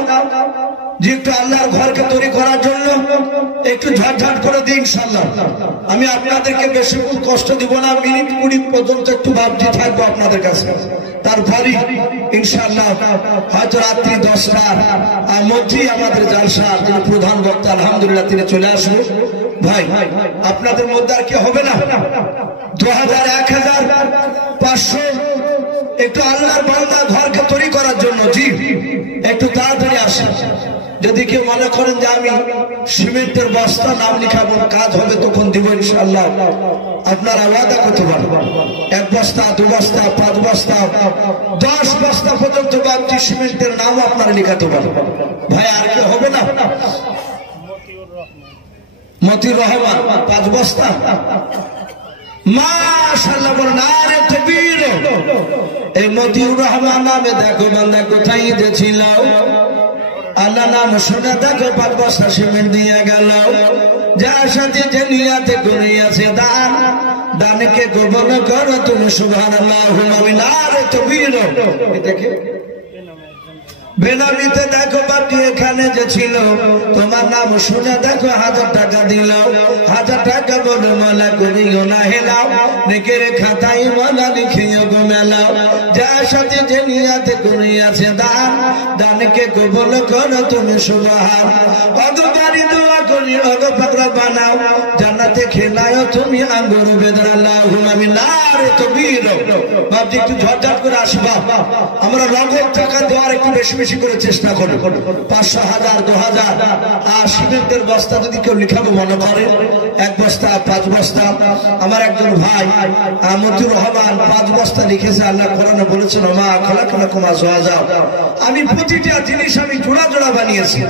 যে একটু আল্লাহর ঘরকে তৈরি করার জন্য একটু ঝটঝট করে দিই ইনশাআল্লাহ। আমি আপনাদেরকে বেশি কষ্ট দিব না, মিনিট 20 পর্যন্ত একটু ভাবছি থাকবো আপনাদের কাছে। তারপরে ইনশাআল্লাহ হয়তো রাত্রি 10টার মধ্যেই আমাদের জালসা যিনি প্রধান বক্তা আলহামদুলিল্লাহ তিনি চলে আসবে। ভাই আপনাদের মধ্যে আর কি হবে না? 2,000 1,000 500 একটু আল্লাহর বান্দা ঘরকে তৈরি করার জন্য জি একটু তাড়াতাড়ি আসেন। যদি কেউ মনে করেন যে আমি সিমেন্টের বস্তা নাম লিখাবো কাজ হবে তখন দিব ইনশাআল্লাহ, আপনারা ওয়াদা করতে পারেন 1 বস্তা 2 বস্তা 5 বস্তা 10 বস্তা পর্যন্ত বাকি সিমেন্টের নাম আপনারা লিখাতে পারেন। ভাই আর কি হবে না? মতিউর রহমান 5 বস্তা মাশাআল্লাহ বলেন আরে তাকবীর। এই মতিউর রহমান নামে দেখো বান্দা কোথায় ছিল, আল্লাহ নাম শুনে দেখো 5 বস্তা সিমেন্ট দিয়ে গেল। যার সাথে যে নিয়াতে করিয়াছে দান, দানকে কবুল করো তুমি সুবহানাল্লাহ আমিন। আরে তাকবীর। দেখে বেনামিতে দেখো বাটি এখানে যে ছিল, তোমার নাম শুনে দেখো 1000 টাকা দিল। 1000 টাকা বড় মালা করিও না হেলাও, নেকের খাতায় মালা লিখিও গো মেলাও। যার সাথে যে নিয়াতে করিয়াছে দান, দানকে কবুল করো তুমি সুবহান। অগো বাড়ি দোয়া করি অগো পাকড়া বানাও, জান্নাতে খেলায়ও তুমি আঙ্গুর বেদনা আল্লাহুম্মা আমিন। আরে তাকবীর। বাপজি একটু ঝটঝট করে আসবা, আমরা নগদ টাকা দেওয়ার একটু বেশি বেশি করে চেষ্টা করি। 500, 1000, 2000 আর সিমেন্টের বস্তা যদি কেউ লিখাবো মনে করে 1 বস্তা 5 বস্তা। আমার একজন ভাই মতিউর রহমান 5 বস্তা লিখেছে। আল্লাহ কোরআনে বলেছেন মা খালাকালাকুম আজওয়াজা। আমি প্রতিটা জিনিস আমি জোড়া জোড়া বানিয়েছি,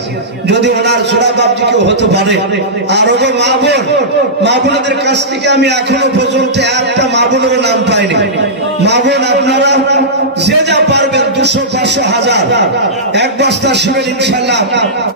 যদি ওনার জোড়া বাপজি কেউ হতে পারে। আর ওগো মা বোনদের কাছ থেকে আমি এখনো পর্যন্ত একটা মা বোনের নাম পাইনি। মা বোন আপনারা যে যা পারবেন 200, 500, 1000 1 বস্তা সিমেন্ট ইনশাআল্লাহ